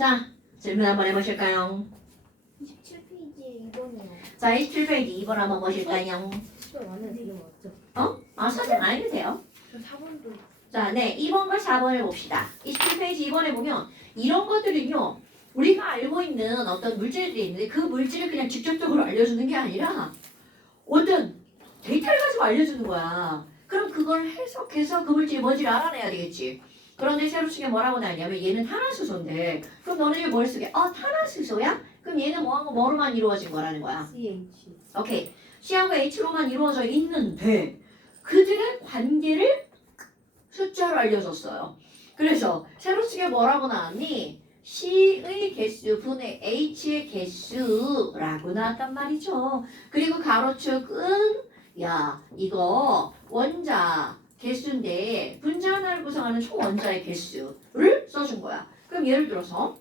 자, 질문 한번 해보실까요? 27페이지 2번이요. 자, 27페이지 2번 한번 보실까요? 시간 안에 되게 맞죠? 사진 안 해도 돼요. 4번도. 자, 네, 2번과 4번을 봅시다. 27페이지 2번에 보면 이런 것들은요, 우리가 알고 있는 어떤 물질들이 있는데 그 물질을 그냥 직접적으로 알려주는 게 아니라 어떤 데이터를 가지고 알려주는 거야. 그럼 그걸 해석해서 그 물질이 뭔지를 알아내야 되겠지. 그런데 세로축에 뭐라고 나왔냐면 얘는 탄화수소인데 그럼 너네 머릿속에 탄화수소야? 그럼 얘는 뭐하고 뭐로만 이루어진 거라는 거야. CH. 오케이. C하고 H로만 이루어져 있는데 그들의 관계를 숫자로 알려줬어요. 그래서 세로축에 뭐라고 나왔니? C의 개수 분의 H의 개수라고 나왔단 말이죠. 그리고 가로축은 야 이거 원자 개수인데 분자 하나를 구성하는 총 원자의 개수를 써준 거야. 그럼 예를 들어서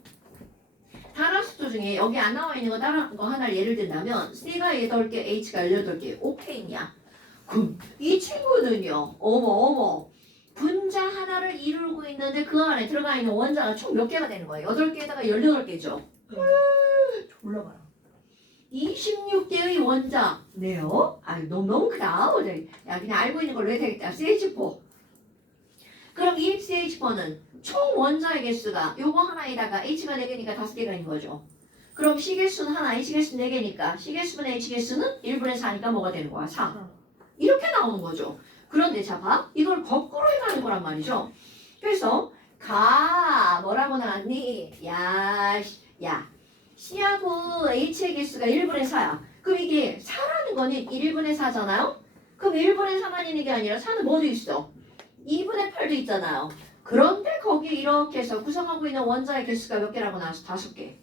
탄화수소 중에 여기 안 나와 있는 거 다른 거 하나를 예를 든다면 C가 8개, H가 18개. 오케이냐? 그럼 이 친구는요. 어머 분자 하나를 이루고 있는데 그 안에 들어가 있는 원자가 총 몇 개가 되는 거예요? 8개에다가 18개죠. 졸라 봐라. 26개의 원자네요. 너무 크다. 야 그냥 알고 있는 걸로 해야 되겠다. CH4. 그럼 이 CH4는 총 원자의 개수가 요거 하나에다가 H가 4개니까 5개가 있는 거죠. 그럼 C 개수는 하나, H 개수는 4개니까 C 개수분의 H 개수는 1분의 4니까 뭐가 되는 거야? 4. 이렇게 나오는 거죠. 그런데 자 봐. 이걸 거꾸로 해가는 거란 말이죠. 그래서 뭐라고 나왔니? 야 C하고 H의 개수가 1분의 4야. 그럼 이게 4라는 거는 1분의 4잖아요? 그럼 1분의 4만 있는 게 아니라 4는 뭐도 있어? 2분의 8도 있잖아요. 그런데 거기에 이렇게 해서 구성하고 있는 원자의 개수가 몇 개라고 나왔어? 5개.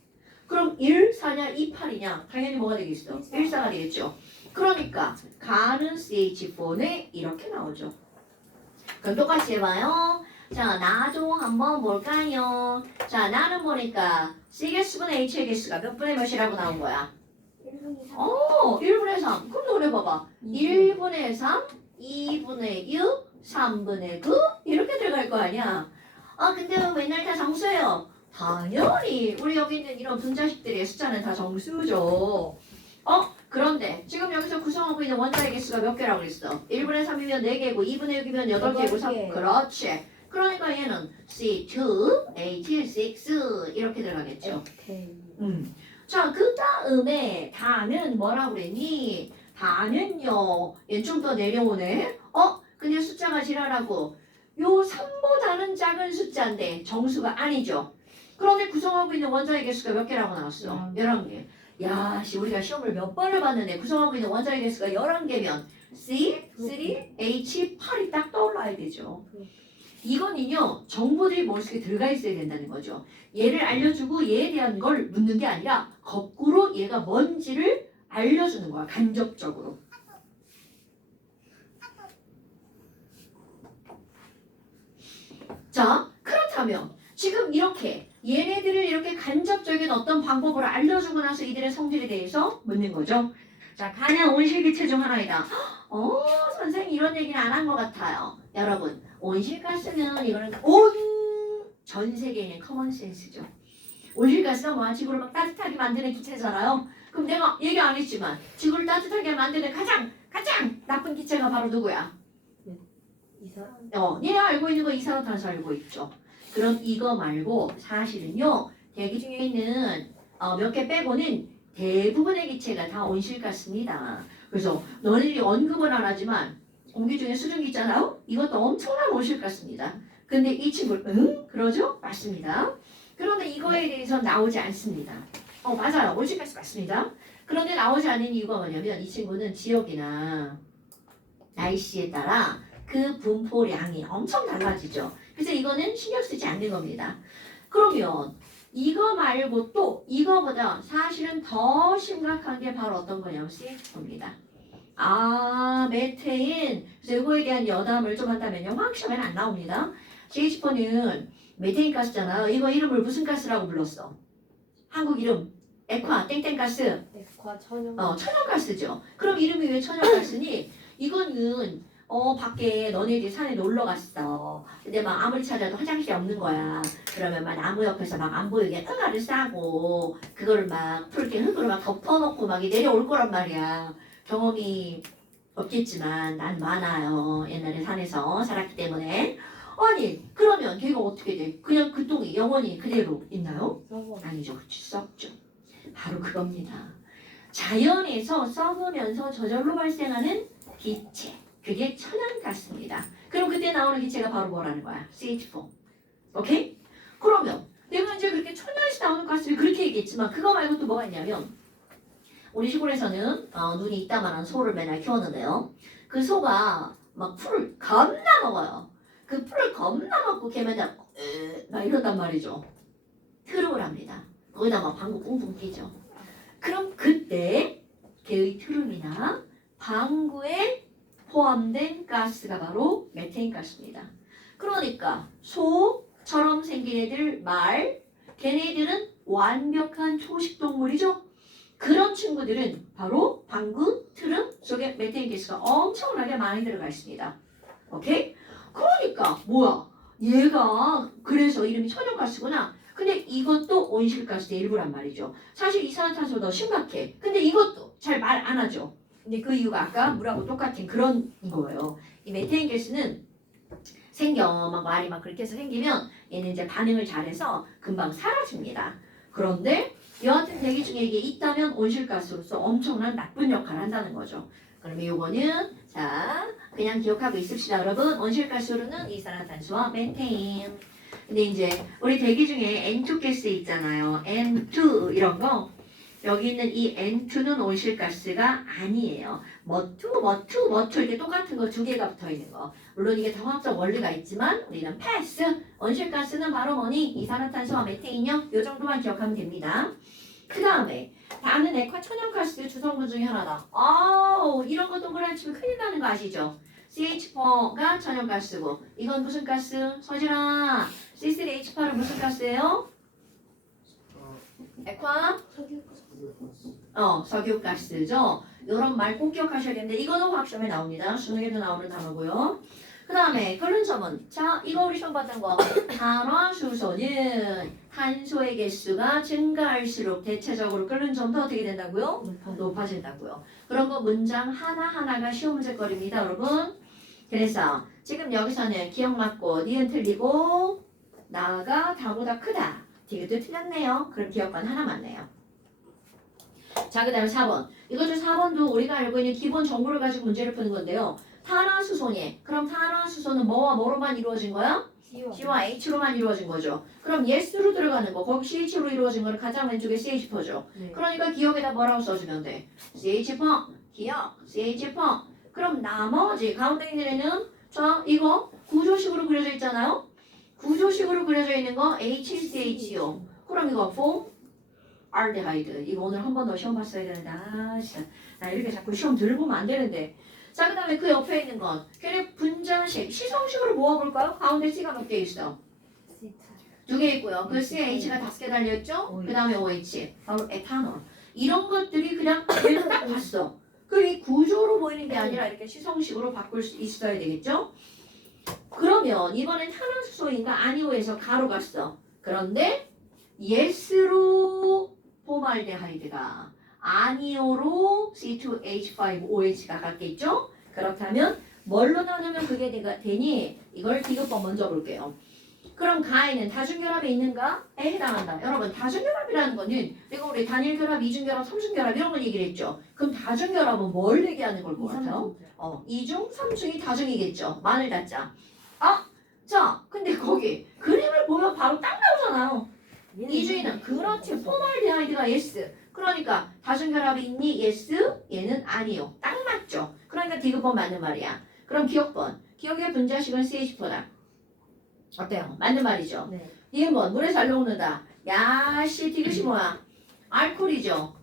그럼 1, 4냐, 2, 8이냐? 당연히 뭐가 되겠어? 1, 4가 되겠죠. 그러니까 가는 CH4는 이렇게 나오죠. 그럼 똑같이 해봐요. 자, 나도 한번 볼까요? 자, 나는 보니까 C 개수분의 H의 개수가 몇 분의 몇이라고 나온 거야? 1분의 3. 1분의 3. 그럼 노래 봐봐. 1분의 3, 2분의 6, 3분의 9 이렇게 들어갈 거 아니야. 근데 맨날 다 정수예요. 당연히 우리 여기 있는 이런 분자식들의 숫자는 다 정수죠. 그런데 지금 여기서 구성하고 있는 원자의 개수가 몇 개라고 그랬어? 1분의 3이면 4개고 2분의 6이면 8개고 3. 그렇지. 그러니까 얘는 C2, H6 이렇게 들어가겠죠. 오케이. 자, 그 다음에 다는 뭐라고 그랬니? 다는요. 얘 좀 더 내려오네. 그냥 숫자가 지랄하고 요 3보다는 작은 숫자인데 정수가 아니죠. 그런데 구성하고 있는 원자의 개수가 몇 개라고 나왔어? 11개. 야, 우리가 시험을 몇 번을 봤는데 구성하고 있는 원자의 개수가 11개면 C, 3, H, 8이 딱 떠올라야 되죠. 이거는요, 정보들이 머릿속에 들어가 있어야 된다는 거죠. 얘를 알려주고 얘에 대한 걸 묻는 게 아니라 거꾸로 얘가 뭔지를 알려주는 거야, 간접적으로. 자, 그렇다면 지금 이렇게 얘네들을 이렇게 간접적인 어떤 방법으로 알려주고 나서 이들의 성질에 대해서 묻는 거죠. 자, 가냥 온실기체 중 하나이다. 선생님 이런 얘기는 안 한 것 같아요. 여러분, 온실가스는 이거는 전 세계인의 커먼센스죠. 온실가스가 뭐야? 지구를 막 따뜻하게 만드는 기체잖아요. 그럼 내가 얘기 안 했지만 지구를 따뜻하게 만드는 가장 나쁜 기체가 바로 누구야? 이사람. 얘가 알고 있는 거 이산화탄소 알고 있죠. 그럼 이거 말고 사실은요 대기 중에 있는 몇 개 빼고는 대부분의 기체가 다 온실가스입니다. 그래서 너네들이 언급은 안 하지만 공기 중에 수증기 있잖아요. 이것도 엄청난 온실가스입니다. 근데 이 친구는 그러죠? 맞습니다. 그런데 이거에 대해서 나오지 않습니다. 맞아요. 온실가스 맞습니다. 그런데 나오지 않는 이유가 뭐냐면 이 친구는 지역이나 날씨에 따라 그 분포량이 엄청 달라지죠. 그래서 이거는 신경 쓰지 않는 겁니다. 그러면 이거 말고 또 이거보다 사실은 더 심각한 게 바로 어떤 거냐면 CH4입니다. 메테인. 그래서 이거에 대한 여담을 좀 한다면요. 화학시험에는 안 나옵니다. CH4는 메테인 가스잖아요. 이거 이름을 무슨 가스라고 불렀어? 한국 이름. 액화, 땡땡가스. 액화 천연. 천연가스죠. 그럼 이름이 왜 천연가스니? 이거는 밖에 너네들이 산에 놀러 갔어. 근데 막 아무리 찾아도 화장실이 없는 거야. 그러면 막 나무 옆에서 막 안 보이게 떠가를 싸고 그거를 막 풀게 흙으로 막 덮어놓고 막 내려올 거란 말이야. 경험이 없겠지만 난 많아요. 옛날에 산에서 살았기 때문에. 아니 그러면 걔가 어떻게 돼? 그냥 그 똥이 영원히 그대로 있나요? 썩어. 아니죠. 썩죠. 바로 그겁니다. 자연에서 썩으면서 저절로 발생하는 기체. 그게 천연가스입니다. 그럼 그때 나오는 기체가 바로 뭐라는 거야? CH4. 오케이? 그러면 내가 이제 그렇게 천연에서 나오는 가스를 그렇게 얘기했지만 그거 말고 또 뭐가 있냐면 우리 시골에서는 눈이 이따만한 소를 맨날 키웠는데요. 그 소가 막 풀을 겁나 먹어요. 그 풀을 겁나 먹고 걔 맨날 막 이런단 말이죠. 트름을 합니다. 거기다 막 방구 뿡뿡 끼죠. 그럼 그때 개의 트름이나 방구에 포함된 가스가 바로 메테인 가스입니다. 그러니까 소처럼 생긴 애들 말, 걔네들은 완벽한 초식 동물이죠. 그런 친구들은 바로 방구, 트름 속에 메테인 가스가 엄청나게 많이 들어가 있습니다. 오케이? 그러니까 뭐야? 얘가 그래서 이름이 천연가스구나. 근데 이것도 온실가스의 일부란 말이죠. 사실 이산화탄소 더 심각해. 근데 이것도 잘 말 안 하죠. 근데 그 이유가 아까 물하고 똑같은 그런 거예요. 이 메테인 가스는 막 말이 막 그렇게 해서 생기면 얘는 이제 반응을 잘해서 금방 사라집니다. 그런데 여하튼 대기 중에 이게 있다면 온실가스로서 엄청난 나쁜 역할을 한다는 거죠. 그러면 요거는 자 그냥 기억하고 있읍시다 여러분. 온실가스로는 이산화탄소와 메테인. 근데 이제 우리 대기 중에 N2 가스 있잖아요. N2 이런 거. 여기 있는 이 N2는 온실가스가 아니에요. 머투 이렇게 똑같은 거 두 개가 붙어 있는 거. 물론 이게 화학적 원리가 있지만 우리는 패스. 온실가스는 바로 뭐니? 이산화탄소와 메테인요. 요 정도만 기억하면 됩니다. 그 다음에 다는 액화 천연가스 주성분 중에 하나다. 이런 거 동그라미 치면 큰일 나는 거 아시죠? CH4가 천연가스고 이건 무슨 가스? 서진아 C3H8은 무슨 가스예요? 액화? 석유가스죠. 이런 말 꼭 기억하셔야겠는데 이거는 화학 시험에 나옵니다. 수능에도 나오는 단어고요. 그 다음에 끓는 점은 자 이거 우리 시험 봤던 거 탄화수소는 탄소의 개수가 증가할수록 대체적으로 끓는 점도 어떻게 된다고요? 높아진다고요. 그런 거 문장 하나하나가 시험 문제거리입니다 여러분. 그래서 지금 여기서는 기억 맞고 니은 틀리고 나가 다보다 크다. 디귿도 틀렸네요. 그럼 기억관 하나 맞네요. 자, 그 다음에 4번. 이것도 4번도 우리가 알고 있는 기본 정보를 가지고 문제를 푸는 건데요. 탄화수소니. 그럼 탄화수소는 뭐와 뭐로만 이루어진 거야? C와 H로만 이루어진 거죠. 그럼 S로 들어가는 거, 거기 CH로 이루어진 거는 가장 왼쪽에 CH4죠. 네. 그러니까 기억에다 뭐라고 써주면 돼? CH4, 기억, CH4. 그럼 나머지 가운데 있는 애는 자, 이거 구조식으로 그려져 있잖아요. 구조식으로 그려져 있는 거 HCHO. 그럼 이거 폼 알데하이드. 이거 오늘 한 번 더 시험 봤어야 되는데 진짜 나 이렇게 자꾸 시험 들보면 안 되는데. 자, 그 다음에 그 옆에 있는 건 걔네 분자식, 시성식으로 모아볼까요? 가운데 C가 몇 개 있어? 두 개 있고요. 그 C에 H가 5개 달려있죠? 그 다음에 OH. 바로 에탄올. 이런 것들이 그냥 얘는 딱 봤어. 그 이 구조로 보이는 게 아니라 이렇게 시성식으로 바꿀 수 있어야 되겠죠? 그러면 이번엔 탄화수소인가 아니오에서 가로 갔어. 그런데 예스로 포말데하이드가 아니오로 C2H5OH가 같겠죠? 그렇다면 뭘로 나누면 그게 되니? 이걸 디귿번 먼저 볼게요. 그럼 가에는 다중결합에 있는가에 해당한다. 여러분 다중결합이라는 거는 내가 우리 단일결합, 이중결합, 삼중결합 이런 걸 얘기를 했죠. 그럼 다중결합은 뭘 얘기하는 걸 것 같아요? 2중, 3중이 다중이겠죠. 마늘 다짜. 자, 근데 거기 그림을 보면 바로 딱 나오잖아요. 이주인은 그렇지. 포말데하이드가 yes. 그러니까 다중결합이 있니? yes. 얘는 아니요. 딱 맞죠. 그러니까 디귿번 맞는 말이야. 그럼 기억번. 기억의 분자식은 CH4다. 어때요? 맞는 말이죠. 네. 니은번 물에 잘 녹는다. 야씨 디귿이 뭐야? 알코올이죠.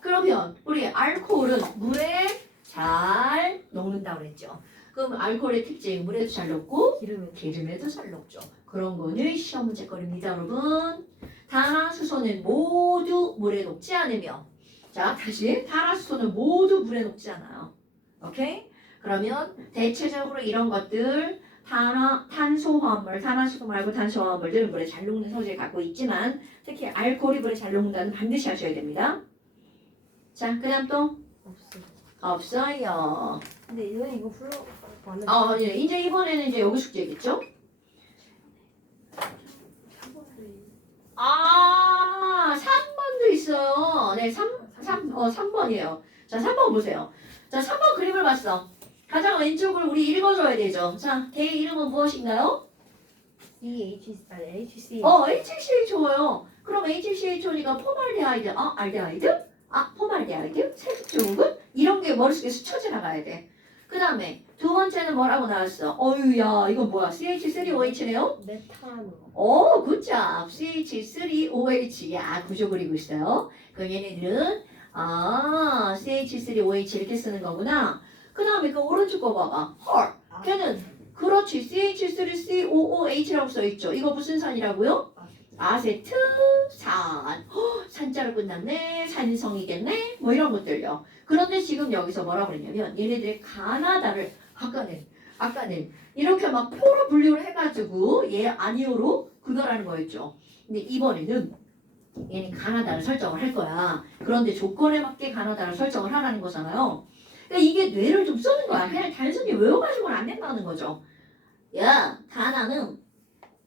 그러면 우리 알코올은 물에 잘 녹는다고 그랬죠. 그럼 알코올의 특징 물에도 잘 녹고 기름에도 잘 녹죠. 그런 거는 시험 문제거리입니다 여러분. 탄화수소는 모두 물에 녹지 않으며 자 다시 탄화수소는 모두 물에 녹지 않아요. 오케이? 그러면 대체적으로 이런 것들 탄소화합물, 탄화수소 말고 탄소화합물들은 물에 잘 녹는 소질을 갖고 있지만 특히 알코올이 물에 잘 녹는다는 반드시 하셔야 됩니다. 자, 그 다음 또 없어요. 없어요. 근데 이거 풀러 가는. 예. 이제 이번에는 이제 여기 숙제겠죠? 3번도 있어요. 네, 3번이에요. 자, 3번 보세요. 자, 3번 그림을 봤어. 가장 왼쪽을 우리 읽어줘야 되죠. 자, 걔의 이름은 무엇인가요? HC. HCHO요. 그럼 HCHO니까 포말데하이드, 알데하이드? 포말데하이드? 세습조국은? 이런 게 머릿속에 스쳐 지나가야 돼. 그 다음에 두 번째는 뭐라고 나왔어? 어유야, 이건 뭐야? CH3OH네요? 메탄으로. 굿잡. CH3OH. 야, 구조 그리고 있어요. 그럼 얘네들은 CH3OH 이렇게 쓰는 거구나. 그 다음에 그 오른쪽 거 봐봐. 헐. 걔는 그렇지. CH3COOH라고 써있죠. 이거 무슨 산이라고요? 아세트산. 산자로 끝났네. 산성이겠네. 뭐 이런 것들요. 그런데 지금 여기서 뭐라고 그랬냐면 얘네들의 가나다를 아까는 이렇게 막 포로 분류를 해가지고 얘 아니오로 그거라는 거였죠. 근데 이번에는 얘는 가나다를 설정을 할 거야. 그런데 조건에 맞게 가나다를 설정을 하라는 거잖아요. 그러니까 이게 뇌를 좀 쓰는 거야. 그냥 단순히 외워가지고는 안 된다는 거죠. 야, 가나는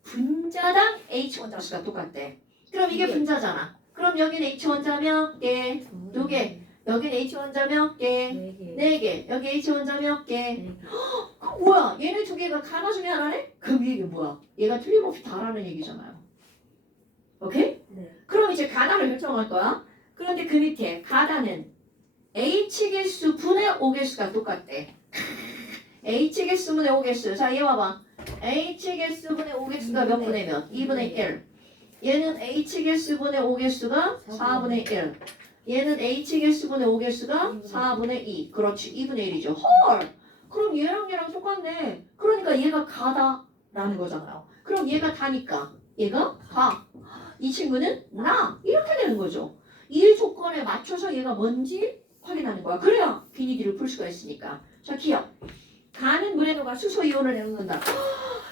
분자당 H1자수가 똑같대. 그럼 이게 분자잖아. 그럼 여기는 H1자 몇 개? 2개. 여기는 H1자 몇 개? 4개. 여기 H1자 몇 개? 뭐야? 얘네 두 개가 가나 중에 하나네? 그럼 이게 뭐야? 얘가 틀림없이 다라는 얘기잖아요. 오케이? 네. 그럼 이제 가나를 결정할 거야. 그런데 그 밑에 가다는 H개수 분의 O개수가 똑같대. H개수 분의 O개수. 자, 얘 봐봐. H개수 분의 O개수가 몇 분의 몇? 2분의 1. 얘는 H개수 분의 O개수가 4분의 1. 얘는 H개수 분의 O개수가 4분의 2. 그렇지. 2분의 1이죠. 헐! 그럼 얘랑 똑같네. 그러니까 얘가 가다라는 거잖아요. 그럼 얘가 다니까 얘가 가. 이 친구는 나. 이렇게 되는 거죠. 이 조건에 맞춰서 얘가 뭔지 확인하는 거야. 그래야 비니디를 풀 수가 있으니까. 자, 기억. 가는 물에 녹아 수소 이온을 내놓는다.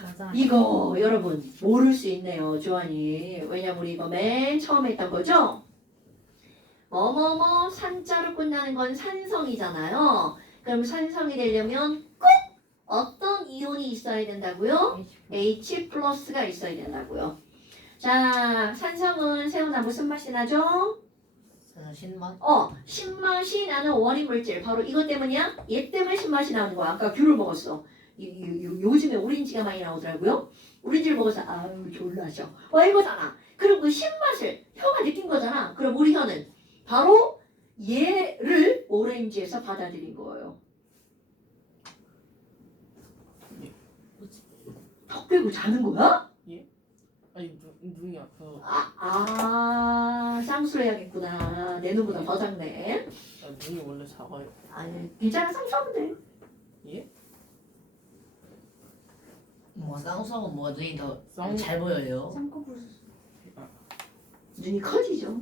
맞아. 이거 여러분 모를 수 있네요, 조한이. 왜냐면 우리 이거 맨 처음에 했던 거죠? 뭐뭐뭐 산자로 끝나는 건 산성이잖아요. 그럼 산성이 되려면 꼭 어떤 이온이 있어야 된다고요? H 플러스가 있어야 된다고요. 자, 산성은 새우나 무슨 맛이 나죠? 신맛? 신맛이 나는 원인 물질. 바로 이것 때문이야? 얘 때문에 신맛이 나는 거야. 아까 귤을 먹었어. 요즘에 오렌지가 많이 나오더라고요. 오렌지를 먹어서 아유 졸라셔. 이거잖아. 그럼 그 신맛을 혀가 느낀 거잖아. 그럼 우리 혀는 바로 얘를 오렌지에서 받아들인 거예요. 턱 빼고 자는 거야? 아니 눈이 아파서. 쌍수를 해야겠구나. 내 눈보다 더 작네. 눈이 원래 작아요. 아니 괜찮아, 쌍수하면 돼. 예? 뭐 쌍수하면 뭐가 눈이 더 쌍- 잘 보여요? 쌍꺼풀 눈이 커지죠.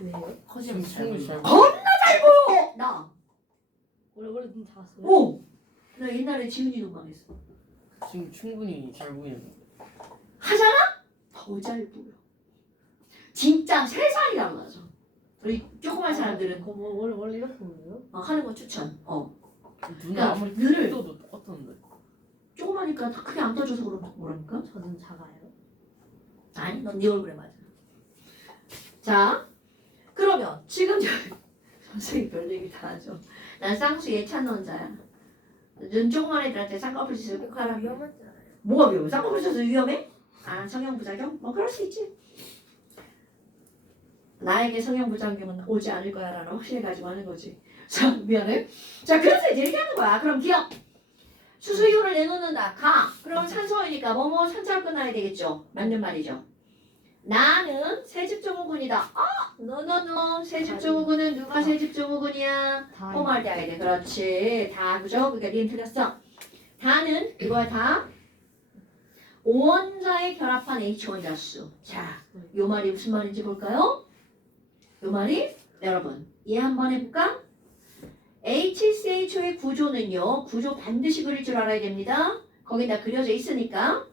왜요? 커지면 잘 충분히 보여요. 잘 나. 원래 눈 작았어요? 오. 나 옛날에 지훈이 눈만 했어. 지금 충분히 잘 보이는데. 하잖아? 더 잘 보여. 진짜 세상이라고 하죠. 우리 조그만 사람들은 그거 원래 이렇게 보여요? 하는 건 추천. 눈을 그러니까 아무리 눈을- 떠도 똑같던데. 조그마니까 다 크게 안 떠줘서 그러니까? 저 눈 작아요? 아니, 넌 네 얼굴에 맞아. 자, 그러면 지금 선생님 별 얘기 다 하죠. 난 쌍수 예찬론자야. 눈 조그만 애들한테 쌍꺼풀 짓을 꼭 하라. 위험하잖아요. 뭐가 위험해? 쌍꺼풀 짓어서 위험해? 성형부작용? 뭐 그럴 수 있지. 나에게 성형부작용은 오지 않을 거야 라는 확신을 가지고 하는 거지. 자, 미안해. 자, 그래서 이제 이렇게 하는 거야. 그럼 기억. 수소이온을 내놓는다. 가. 그럼 산소이니까 뭐뭐 산자로 끝나야 되겠죠. 맞는 말이죠. 나는 세집종후군이다. 노노노. 세집종후군은 누가 세집종후군이야? 다 포말데하이드. 그렇지. 다 그죠? 그러니까 니는 틀렸어. 다는 이거야 다. 오원자에 결합한 H1자수. 자, 요 말이 무슨 말인지 볼까요? 요 말이 여러분 이해 한번 해볼까? HCHO의 구조는요. 구조 반드시 그릴 줄 알아야 됩니다. 거기다 그려져 있으니까.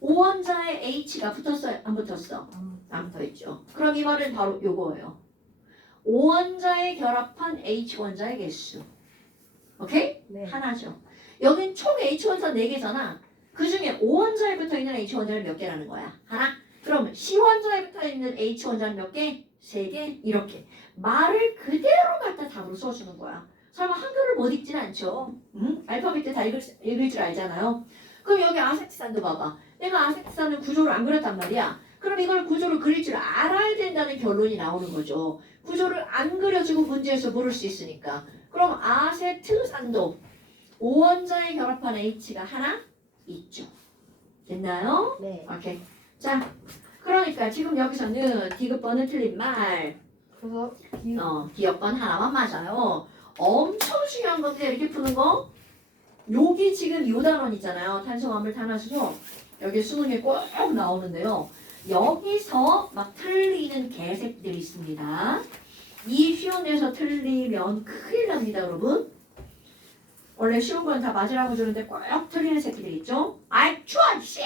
O원자에 H가 붙었어요? 안 붙었어? 안 붙어있죠. 그럼 이 말은 바로 요거예요. O원자에 결합한 H원자의 개수. 오케이? 네. 하나죠. 여긴 총 H원자 4개잖아. 그 중에 O원자에 붙어있는 H원자는 몇 개라는 거야? 하나? 그럼 C원자에 붙어있는 H원자는 몇 개? 3개? 이렇게. 말을 그대로 갖다 답으로 써주는 거야. 설마 한글을 못 읽진 않죠? 응? 알파벳 다 읽을 줄 알잖아요. 그럼 여기 아세트산도 봐봐. 내가 아세트산은 구조를 안 그렸단 말이야. 그럼 이걸 구조를 그릴 줄 알아야 된다는 결론이 나오는 거죠. 구조를 안 그려주고 문제에서 물을 수 있으니까. 그럼 아세트산도 O원자에 결합한 H가 하나 있죠. 됐나요? 네. 오케이. 자, 그러니까 지금 여기서는 디귿번은 틀린 말, 그래서 기억번 하나만 맞아요. 엄청 중요한 건데 이렇게 푸는 거. 여기 지금 요 단원 있잖아요. 탄수화물, 탄화수소. 여기 수능에 꼭 나오는데요. 여기서 막 틀리는 개새끼들이 있습니다. 이 쉬운 데서 틀리면 큰일 납니다, 여러분. 원래 쉬운 건 다 맞으라고 주는데 꼭 틀리는 새끼들 있죠? 아이, 추워, 씨!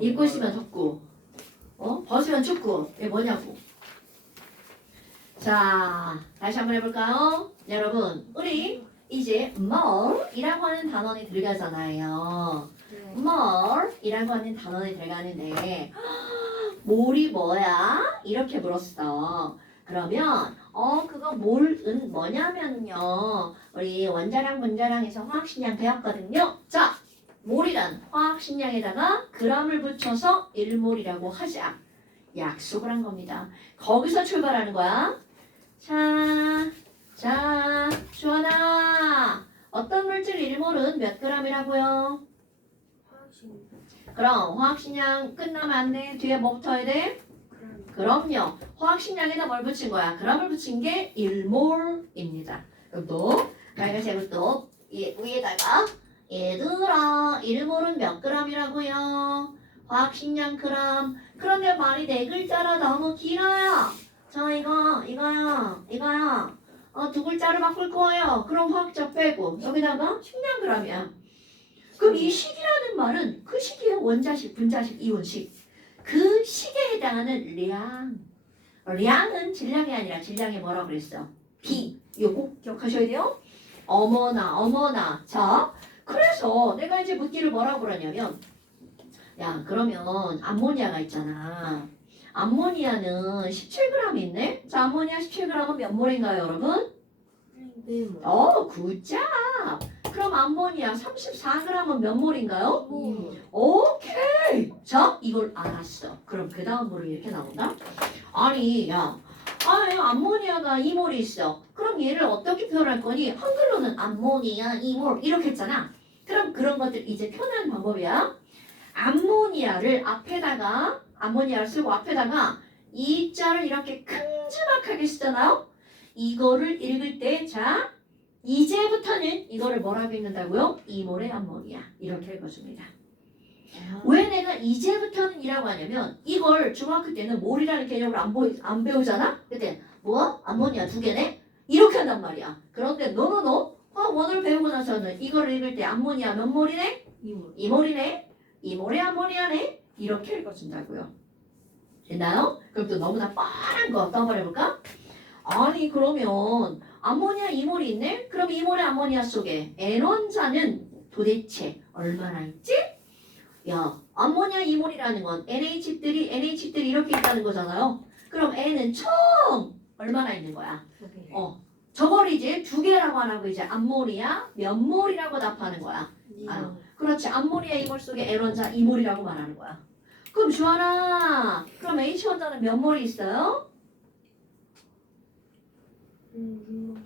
입고 있으면 덥고, 벗으면 춥고, 이게 뭐냐고. 자, 다시 한번 해볼까요? 여러분, 우리 이제 more이라고 하는 단원에 들어가잖아요. 네. more이라고 하는 단원에 들어가는데 몰이 뭐야? 이렇게 물었어. 그러면 그거 몰은 뭐냐면요. 우리 원자량 분자량에서 화학식량 배웠거든요. 자, 몰이란 화학식량에다가 g을 붙여서 1몰이라고 하자. 약속을 한 겁니다. 거기서 출발하는 거야. 자, 주원아. 어떤 물질 1몰은 몇 g이라고요? 그럼 화학식량 끝나면 안 돼. 뒤에 뭐 붙어야 돼? 그럼요. 화학식량에다 뭘 붙인 거야? g을 붙인 게 1몰입니다. 그럼 또 빨간색을 또 위에다가 얘들아 1몰은 몇 g이라고요? 화학식량 그람. 그런데 말이 4글자라 너무 길어요. 자 이거요. 2글자를 바꿀 거예요. 그럼 화학자 빼고 여기다가 식량 g이야. 그럼 이 식이라는 말은 그 식이에요. 원자식, 분자식, 이온식. 그 식에 해당하는 량. 량은 질량이 아니라 질량이 뭐라고 그랬어? 비. 이거 꼭 기억하셔야 돼요. 어머나. 자, 그래서 내가 이제 묻기를 뭐라고 그러냐면 야, 그러면 암모니아가 있잖아. 암모니아는 17g 있네? 자, 암모니아 17g은 몇 몰인가요, 여러분? 네. 뭐. 굿잡. 그럼 암모니아 34g은 몇 몰인가요? 뭐. 오케이. 자, 이걸 알았어. 그럼 그 다음 물은 이렇게 나온다. 아니, 암모니아가 2몰이 있어. 그럼 얘를 어떻게 표현할 거니? 한글로는 암모니아 2몰 이렇게 했잖아. 그럼 그런 것들 이제 표현하는 방법이야. 암모니아를 쓰고 앞에다가 이 자를 이렇게 큼지막하게 쓰잖아요. 이거를 읽을 때, 자, 이제부터는 이거를 뭐라고 읽는다고요? 2몰의 암모니아. 이렇게 읽어줍니다. 왜 내가 이제부터는 이라고 하냐면 이걸 중학교 때는 몰이라는 개념을 안 배우잖아? 그때 뭐? 암모니아 2개네? 이렇게 한단 말이야. 그런데 노노노 화학원을 배우고 나서는 이걸 읽을 때 암모니아 몇 몰이네? 2몰이네? 2몰의 암모니아네? 이렇게 읽어준다고요. 됐나요? 그럼 또 너무나 뻔한 거 또 한번 해볼까? 아니 그러면 암모니아 2몰이 있네? 그럼 2몰의 암모니아 속에 N원자는 도대체 얼마나 있지? 야, 암모니아 2몰이라는 건 NH들이 이렇게 있다는 거잖아요. 그럼 N은 총 얼마나 있는 거야? 저걸 이제 2개라고 안 하고 이제 암모니아 몇 몰이라고 답하는 거야. 그렇지. 암모니아 2몰 속에 N원자 2몰이라고 말하는 거야. 그럼 주하나, 그럼 H원자는 몇 몰이 있어요?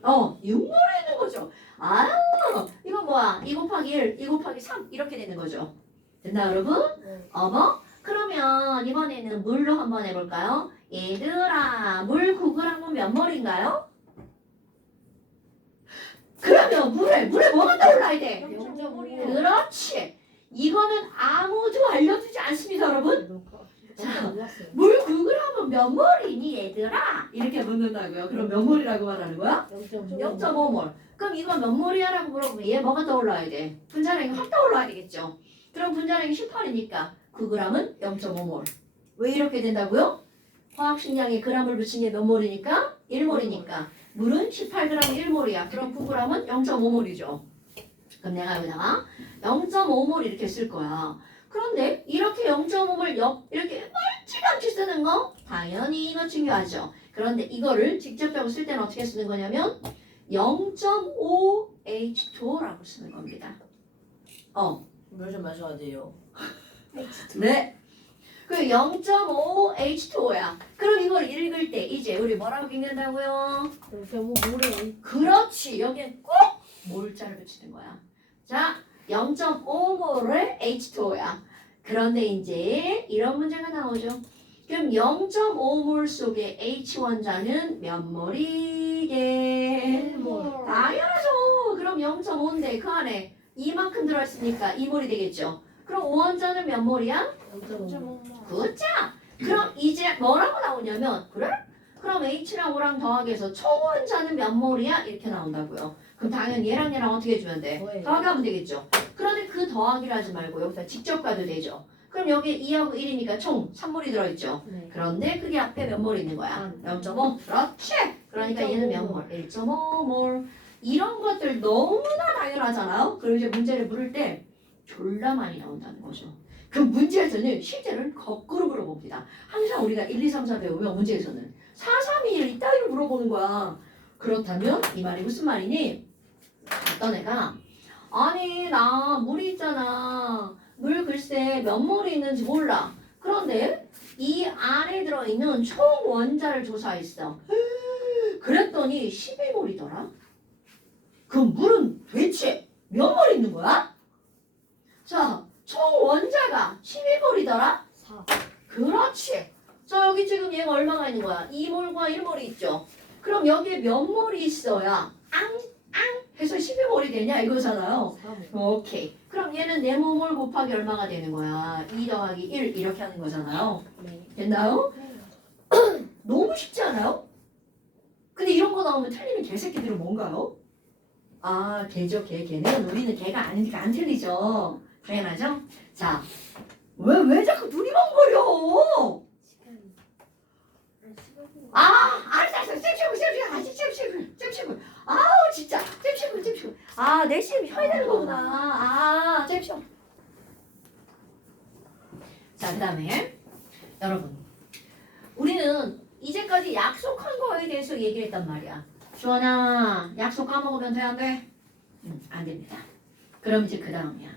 6몰이 있는 거죠. 아유, 이거 뭐야? 2 곱하기 1, 2 곱하기 3 이렇게 되는 거죠. 됐나 여러분? 네. 그러면 이번에는 물로 한번 해볼까요? 얘들아, 물 9g은 몇 몰인가요? 그러면 물에 뭐가 떠올라야 돼? 0.5. 그렇지. 이거는 아무도 알려주지 않습니다, 여러분. 자, 물 9g은 몇 몰이니 얘들아? 이렇게 묻는다고요. 그럼 몇 몰이라고 말하는 거야? 0.5몰. 그럼 이거 몇 몰이야? 라고 물어보면 얘 뭐가 떠올라야 돼? 분자량이 확 떠올라야 되겠죠. 그럼 분자량이 18이니까 9g은 0.5몰. 왜 이렇게 된다고요? 화학식량에 g을 붙인 게 몇 몰이니까? 1몰이니까. 물은 18g 1몰이야. 그럼 9g은 0.5몰이죠. 그럼 내가 여기다가 0.5몰 이렇게 쓸 거야. 그런데 이렇게 0.5몰 이렇게 멀찌감치 쓰는 거 당연히 이거 중요하죠. 그런데 이거를 직접적으로 쓸 때는 어떻게 쓰는 거냐면 0.5H2O라고 쓰는 겁니다. 물 좀 마셔야 돼요. 네. 그 0.5H2O야. 그럼 이걸 읽을 때 이제 우리 뭐라고 읽는다고요? 모래. 그렇지. 여기에 꼭 몰자를 붙이는 거야. 자, 0.5몰의 H2O야. 그런데 이제 이런 문제가 나오죠. 그럼 0.5몰 속의 H 원자는 몇 몰이게? 당연하죠. 그럼 0.5인데 그 안에 이만큼 들어있으니까 2몰이 되겠죠. 그럼 5원자는 몇 몰이야? 0.5. 그자. 그럼 이제 뭐라고 나오냐면 그래? 그럼 H랑 O랑 더하기해서 초원자는 몇 몰이야? 이렇게 나온다고요. 그럼 당연히 얘랑 얘랑 어떻게 해주면 돼? 더하기하면 되겠죠. 그런데 그 더하기를 하지 말고 여기다 직접 가도 되죠. 그럼 여기에 2하고 1이니까 총 3몰이 들어있죠. 네. 그런데 그게 앞에 몇 몰 있는 거야? 0.5. 그렇지. 그러니까 얘는 몇 몰? 1.5몰. 이런 것들 너무나 당연하잖아요. 그럼 이제 문제를 물을 때 졸라 많이 나온다는 거죠. 그 문제에서는 실제로는 거꾸로 물어봅니다. 항상 우리가 1, 2, 3, 4 배우면 문제에서는 4, 3, 2, 1 이따위로 물어보는 거야. 그렇다면 이 말이 무슨 말이니? 어떤 애가 아니 나 물이 있잖아. 물 글쎄 몇 몰이 있는지 몰라. 그런데 이 안에 들어있는 총 원자를 조사했어. 그랬더니 12몰이더라. 그럼 물은 도대체 몇 몰 있는 거야? 자, 총 원자가 12몰이더라? 4. 그렇지. 자, 여기 지금 얘가 얼마가 있는 거야? 2몰과 1몰이 있죠. 그럼 여기에 몇 몰이 있어야 해서 12몰이 되냐 이거잖아요. 3. 오케이. 그럼 얘는 네모몰 곱하기 얼마가 되는 거야? 2 더하기 1 이렇게 하는 거잖아요. 네. 됐나요? 너무 쉽지 않아요? 근데 이런 거 나오면 틀리면 개새끼들은 뭔가요? 아, 개죠, 개. 걔는 우리는 개가 아니니까 안 틀리죠. 당연하죠? 자, 왜 자꾸 눈이 멍거려? 알았어. 쌤 아우, 진짜. 쌤. 아, 내 시험 혀야 되는 거구나. 쌤. 자, 그 다음에, 여러분. 우리는 이제까지 약속한 거에 대해서 얘기를 했단 말이야. 주원아, 약속 까먹으면 돼, 안 돼? 안 됩니다. 그럼 이제 그 다음이야.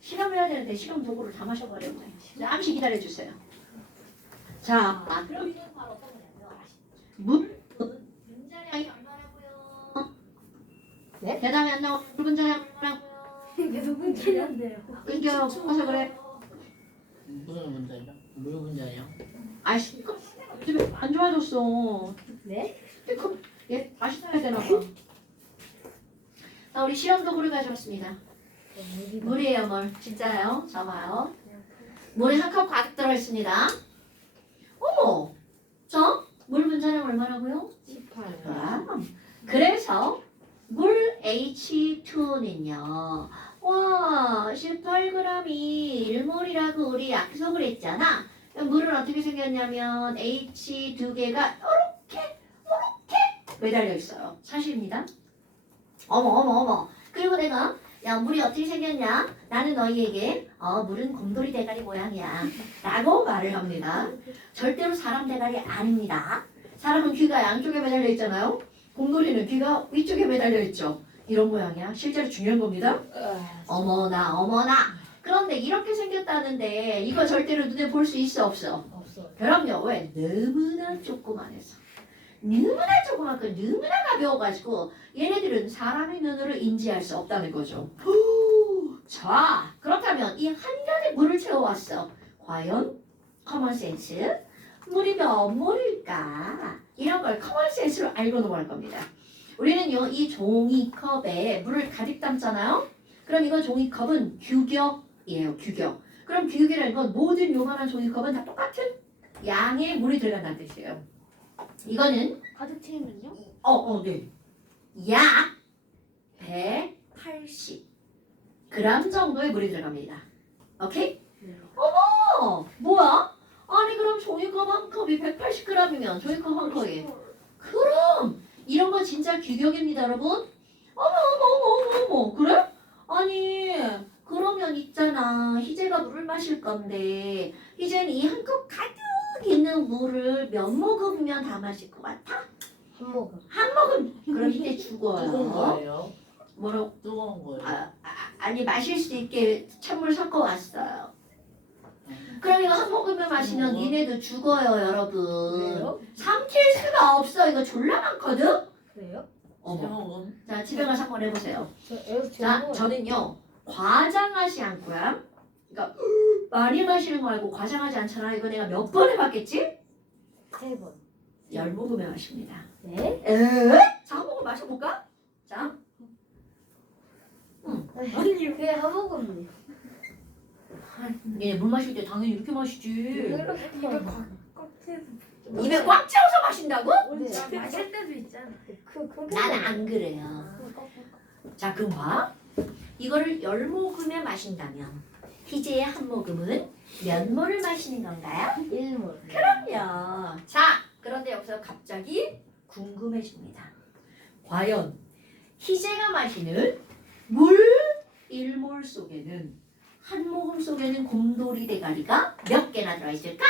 실험을 해야 되는데 실험 도구를 다 마셔버렸네. 잠시 기다려주세요. 자, 그럼 이제 바로 어떤 거냐면 분자량이 얼마라고요? 네? 대답이 안 나오고 분자량 얼마라고요? 계속 끊기는데요. 끊겨요. 어서 그래. 무슨 문제죠? 물 문제예요? 아이씨, 집에 안 좋아졌어. 네? 얘 다시 사야 되나 봐. 자, 우리 실험 도구를 가져왔습니다. 물이에요, 물. 진짜요? 잡아요. 물이 한 컵 가득 들어있습니다. 어머! 자, 물 분자량 얼마라고요? 18. 그래서 물 H2는요. 와, 18g이 1몰이라고 우리 약속을 했잖아. 물은 어떻게 생겼냐면 H 2개가 이렇게 매달려 있어요. 사실입니다. 어머. 그리고 내가 야, 물이 어떻게 생겼냐? 나는 너희에게 물은 곰돌이 대가리 모양이야 라고 말을 합니다. 절대로 사람 대가리 아닙니다. 사람은 귀가 양쪽에 매달려 있잖아요. 곰돌이는 귀가 위쪽에 매달려 있죠. 이런 모양이야. 실제로 중요한 겁니다. 어머나. 그런데 이렇게 생겼다는데 이거 절대로 눈에 볼 수 있어 없어? 없어. 그럼요. 왜? 너무나 조그만해서. 너무나 조그맣고 너무나 가벼워가지고 얘네들은 사람의 눈으로 인지할 수 없다는 거죠. 자, 그렇다면 이 한가득 물을 채워왔어. 과연 커먼센스 물이 몇 몰일까? 이런 걸 커먼센스로 알고 넘어갈 겁니다. 우리는요 이 종이컵에 물을 가득 담잖아요. 그럼 이거 종이컵은 규격이에요. 규격. 그럼 기울기라는 건 모든 요만한 종이컵은 다 똑같은 양의 물이 들어간다는 뜻이에요. 이거는 가득 채우면요? 네. 약 180g 정도의 물이 들어갑니다. 오케이? 네. 뭐야? 아니 그럼 종이컵 한 컵이 180g이면 종이컵 한 컵이 그럼 이런 거 진짜 규격입니다 여러분. 어머 그래? 아니 그러면 있잖아 희재가 물을 마실 건데 희재는 이 한 컵 가득 있는 물을 몇 모금이면 다 마실 것 같아? 한 모금. 한 모금 그럼 희재 뜨거운 죽어요. 거예요? 뭐라고? 뜨거운 거예요? 아니 마실 수 있게 찬물 섞어 왔어요. 그럼 이거 한 모금을 마시면 니네도 죽어요 여러분. 왜요? 삼킬 수가 없어. 이거 졸라 많거든? 그래요? 어머. 자 집에 가서 한번 해보세요. 저 자 저는요 과장하지 않고요. 그러니까 많이 마시는 거 말고 과장하지 않잖아. 이거 내가 몇 번 해봤겠지? 3번. 10모금에 마십니다. 네? 자 한 모금 마셔볼까? 자 아니 왜 한 모금이요? 얘 물 마실 때 당연히 이렇게 마시지. 입에 꽉 채서. 입에 꽉 채워서 마신다고? 네. 마실 때도 있잖아. 그렇게. 나는 안 그래요. 자 그럼 봐. 이거를 10모금에 마신다면 희재의 한 모금은 몇 모를 마시는 건가요? 1몰. 그럼요. 자 그런데 여기서 갑자기 궁금해집니다. 과연 희재가 마시는 물 1몰 속에는 한 모금 속에는 곰돌이 대가리가 몇 개나 들어있을까?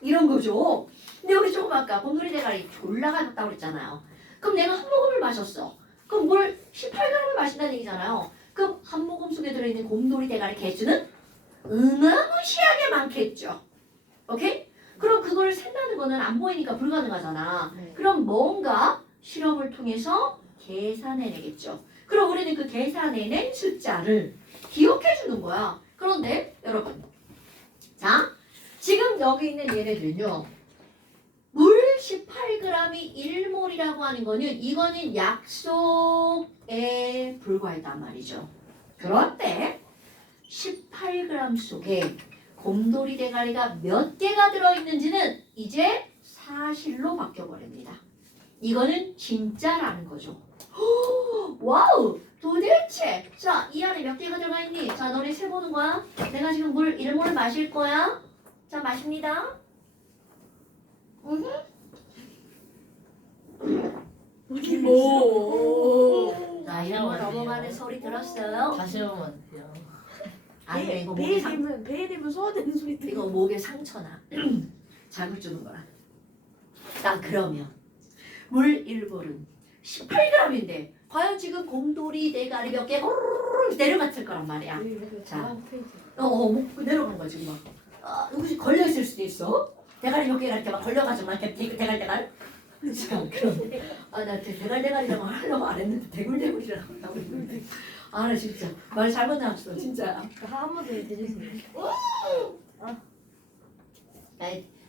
이런 거죠. 근데 우리 조금 아까 곰돌이 대가리 졸라 가볍다고 그랬잖아요. 그럼 내가 한 모금을 마셨어. 그럼 물 18g을 마신다는 얘기잖아요. 그럼 한 모금 속에 들어있는 곰돌이 대가리 개수는 어마무시하게 많겠죠. 오케이? 그럼 그걸 센다는 거는 안 보이니까 불가능하잖아. 네. 그럼 뭔가 실험을 통해서 계산해내겠죠. 그럼 우리는 그 계산해낸 숫자를 기억해 주는 거야. 그런데 여러분, 자 지금 여기 있는 얘네들은요. 물 18g이 1몰이라고 하는 거는 이거는 약속에 불과했단 말이죠. 그런데 18g 속에 곰돌이 대가리가 몇 개가 들어있는지는 이제 사실로 바뀌어버립니다. 이거는 진짜라는 거죠. 와우! 도대체! 자, 이 안에 몇 개가 들어가 있니? 자, 너네 세보는 거야. 내가 지금 물 1몰 마실 거야. 자, 마십니다. 오. 자, 1몰 넘어가는 소리 들었어요? 다시 해보면 안 돼요. 아니, 이거 목에 베일이면 소화되는 소리 이거 목에 상처나 자극 주는 거야. 자, 그러면 물 1몰은 18g인데 과연 지금 곰돌이 대가리 몇 개 내려갔을 거란 말이야. 자. 목 내려간 거야 지금 막. 혹시 걸려 있을 수도 있어. 대가리 몇 개가 이렇게 막 걸려가지고 막 이렇게 대가리. 자, 그럼 나 대가리라고 하려고 안 했는데 대굴대굴이라고 하고 있는데. 나 진짜 말 잘못 나왔어 진짜. 한 번 더 해주세요.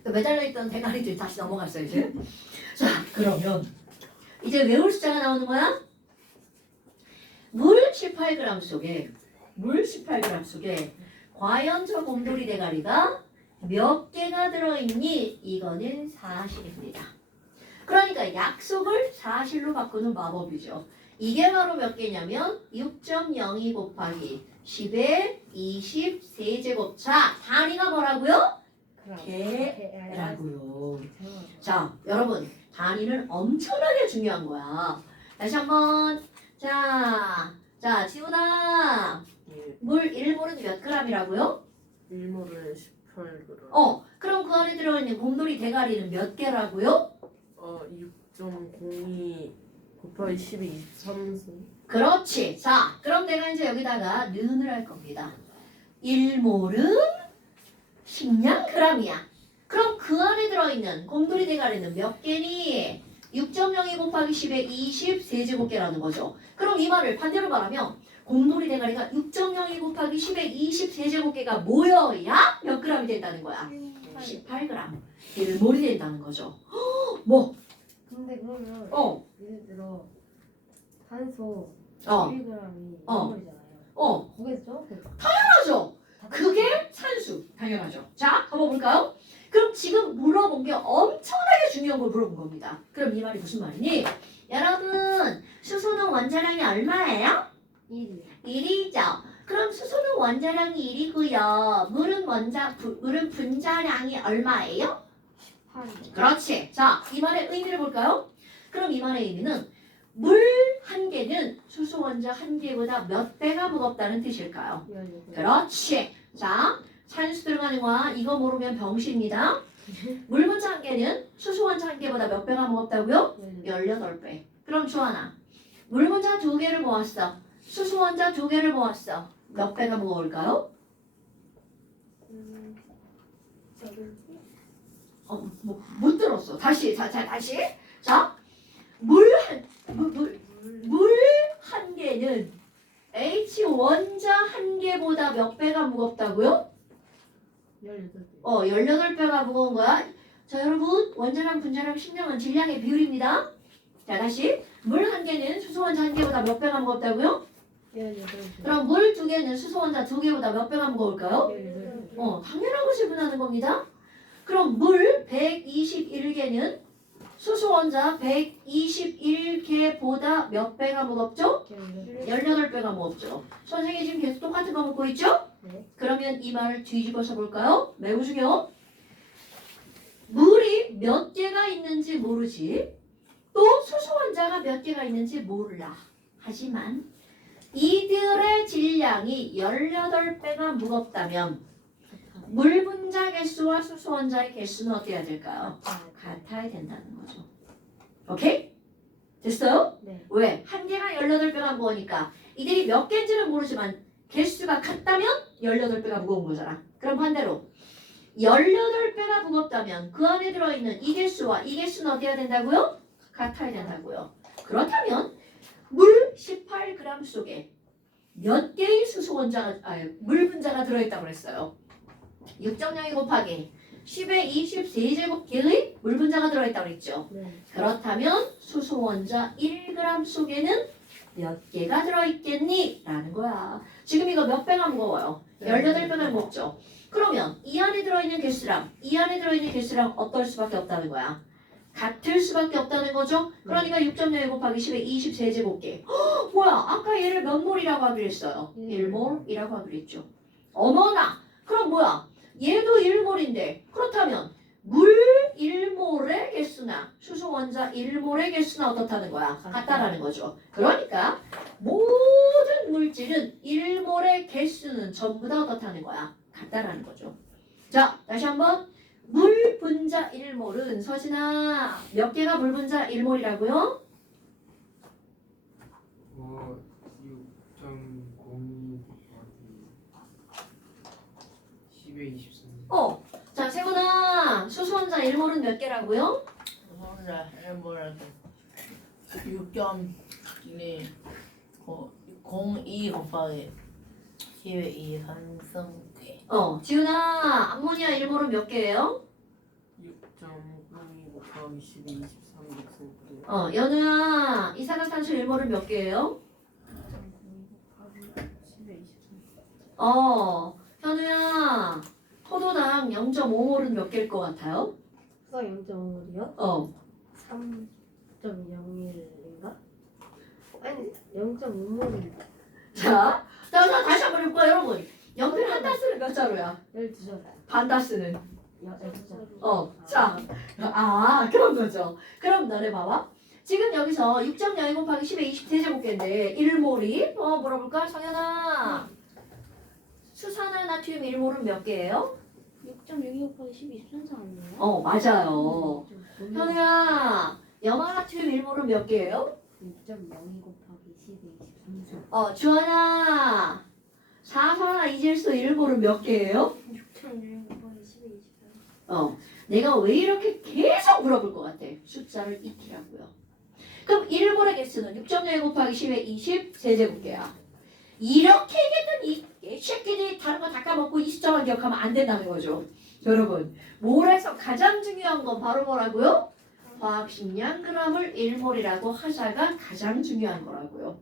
그 매달려 있던 대가리들이 다시 넘어갔어 이제. 자, 그러면 이제 외울 숫자가 나오는 거야. 물 18g 속에 과연 저 곰돌이 대가리가 몇 개가 들어있니? 이거는 사실입니다. 그러니까 약속을 사실로 바꾸는 마법이죠. 이게 바로 몇 개냐면 6.02 곱하기 10의 20 세제곱. 자, 단위가 뭐라고요? 개라고요. 자, 여러분 단위는 엄청나게 중요한 거야. 다시 한번. 자, 지훈아. 예, 물 1몰은 몇 g이라고요? 1몰은 18g. 그럼 그 안에 들어있는 곰돌이 대가리는 몇 개라고요? 6.02 곱하기 10이 23승. 그렇지. 자, 그럼 내가 이제 여기다가 는을 할 겁니다. 1몰은 10g이야. 그럼 그 안에 들어있는 곰돌이 대가리는 몇 개니? 6.02 곱하기 10의 20 세제곱개라는 거죠. 그럼 이 말을 반대로 말하면 곰돌이 대가리가 6.02 곱하기 10의 20 세제곱개가 모여야 몇 g이 된다는 거야? 18g. 1몰이 된다는 거죠. 뭐? 근데 그러면 예를 들어 산소 11g이 어. 물이잖아요. 어. 거기서 하죠. 그게 산수. 당연하죠. 자, 한번 볼까요? 그럼 지금 물어본 게 엄청나게 중요한 걸 물어본 겁니다. 그럼 이 말이 무슨 말이니? 여러분, 수소는 원자량이 얼마예요? 1이 1이죠. 그럼 수소는 원자량이 1이고요. 물은 분자량이 얼마예요? 8이 그렇지. 자, 이 말의 의미를 볼까요? 그럼 이 말의 의미는 물 한 개는 수소 원자 한 개보다 몇 배가 무겁다는 뜻일까요? 18 그렇지. 자, 산수 들어가는 거야. 이거 모르면 병신입니다. 물 분자 한 개는 수소 원자 한 개보다 몇 배가 무겁다고요? 18배. 그럼 주하나, 물 분자 두 개를 모았어. 수소 원자 두 개를 모았어. 몇 배가 무거울까요? 못 들었어. 다시. 다시. 자, 물 한 개는 H 원자 한 개보다 몇 배가 무겁다고요? 18배 18배가 무거운 거야. 자, 여러분, 원자량, 분자량, 식량은 질량의 비율입니다. 자, 다시. 물 한 개는 수소 원자 한 개보다 몇 배가 무겁다고요? 18배 그럼 물 두 개는 수소 원자 두 개보다 몇 배가 무거울까요? 18배 당연한 것을 분하는 겁니다. 그럼 물 121개는 수소 원자 121개보다 몇 배가 무겁죠? 18배가 무겁죠. 선생님이 지금 계속 똑같은 거 묻고 있죠? 네. 그러면 이 말을 뒤집어서 볼까요? 매우 중요. 물이 몇 개가 있는지 모르지. 또 수소 원자가 몇 개가 있는지 몰라. 하지만 이들의 질량이 18배가 무겁다면 물 분자 개수와 수소 원자의 개수는 어때야 될까요? 같아야 된다는 거죠. 오케이? 됐어요? 네. 왜? 한 개가 18배가 무거우니까 이들이 몇 개인지는 모르지만 개수가 같다면 18배가 무거운 거잖아. 그럼 반대로 18배가 무겁다면 그 안에 들어있는 이 개수와 이 개수는 어때야 된다고요? 같아야 된다고요. 그렇다면 물 18g 속에 몇 개의 수소 원자가 물 분자가 들어있다고 그랬어요. 6.02 곱하기 10의 24제곱개의 물 분자가 들어있다고 그랬죠. 네. 그렇다면 수소 원자 1g 속에는 몇 개가 들어있겠니? 라는 거야. 지금 이거 몇 배가 무거워요? 18배가 무겁죠. 그러면 이 안에 들어있는 개수랑 이 안에 들어있는 개수랑 어떨 수밖에 없다는 거야? 같을 수밖에 없다는 거죠. 그러니까 6.02 곱하기 10의 24제곱개. 뭐야? 아까 얘를 몇 몰이라고 하기로 했어요? 1몰이라고 하기로 했죠. 어머나! 그럼 뭐야? 얘도 1몰인데 그렇다면 물 1몰의 개수나 수소 원자 1몰의 개수나 어떻다는 거야? 같다라는 거죠. 그러니까 모든 물질은 1몰의 개수는 전부 다 어떻다는 거야? 같다라는 거죠. 자, 다시 한번 물 분자 1몰은 서진아 몇 개가 물 분자 1몰이라고요? 6.02 곱하기 10의 23. 자, 세훈아 수소 원자 1몰은 몇 개라고요? 혼자 일몰을 6.02 02 곱하기 10의 2 산성계. 지훈아 암모니아 1몰은 몇 개예요? 6.02 곱하기 10의 23 연우야 이산화탄소 1몰은 몇 개예요? 10에 23 현우야 포도당 0.5몰은 몇 개일 것 같아요? 수학 0.5이요? 3.01인가? 아니 0.5몰인데 자, 다시 한번 해볼까요, 여러분? 연필 한 다스는 몇 자루야? 12점 반 다스는? 12점 자, 그런 거죠. 그럼 너네 봐봐. 지금 여기서 6.02 곱하기 10의 23제곱개인데 1몰이 물어볼까? 성현아. 수산화 나트륨 1몰은 몇 개예요? 6.62 곱하기 10이 23상 아니에요? 맞아요. 현우야, 염화 나트륨 1몰은 몇 개예요? 6.02 곱하기 10의 23상 주하나, 사산화 이질소 1몰은 몇 개예요? 6.02 곱하기 10의 23 내가 왜 이렇게 계속 물어볼 것 같아? 숫자를 익히라고요. 그럼 1몰의 개수는 6.02 곱하기 10의 23제곱개야. 이렇게 얘기했더니 이 새끼들이 다른 거 다 까먹고 이 숫자만 기억하면 안 된다는 거죠. 여러분, 몰에서 가장 중요한 건 바로 뭐라고요? 화학식량 g을 1몰이라고 하자가 가장 중요한 거라고요.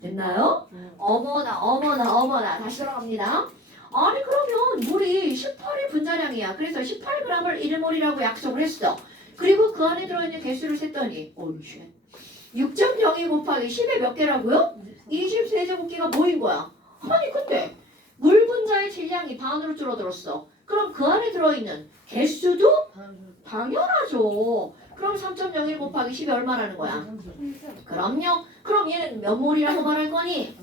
됐나요? 어머나 다시 들어갑니다. 아니 그러면 물이 18일 질량이야. 그래서 18g을 1몰이라고 약속을 했어. 그리고 그 안에 들어있는 개수를 셌더니 어이씨 6.02 곱하기 10의 몇 개라고요? 23제곱기가 뭐인 거야? 아니 근데 물 분자의 질량이 반으로 줄어들었어. 그럼 그 안에 들어있는 개수도 당연하죠. 그럼 3.01 곱하기 10이 얼마라는 거야? 그럼요. 그럼 얘는 몇 몰이라고 말할 거니?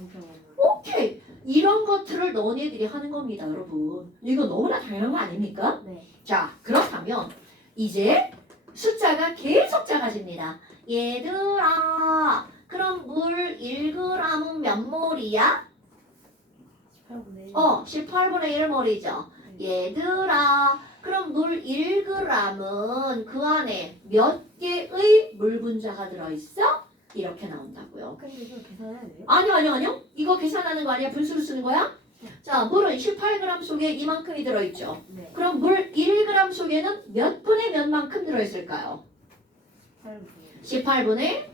오케이. 이런 것들을 너네들이 하는 겁니다, 여러분. 이거 너무나 당연한 거 아닙니까? 네. 자, 그렇다면 이제 숫자가 계속 작아집니다. 얘들아, 그럼 물 1g은 몇 몰이야? 18분의 18분의 1몰이죠. 얘들아, 그럼 물 1g은 그 안에 몇 개의 물 분자가 들어있어? 이렇게 나온다고요. 근데 이거 계산해야 돼요? 아니요. 이거 계산하는 거 아니야? 분수를 쓰는 거야? 자, 물은 18g 속에 이만큼이 들어있죠. 네. 그럼 물 1g 속에는 몇 분의 몇 만큼 들어있을까요? 18분의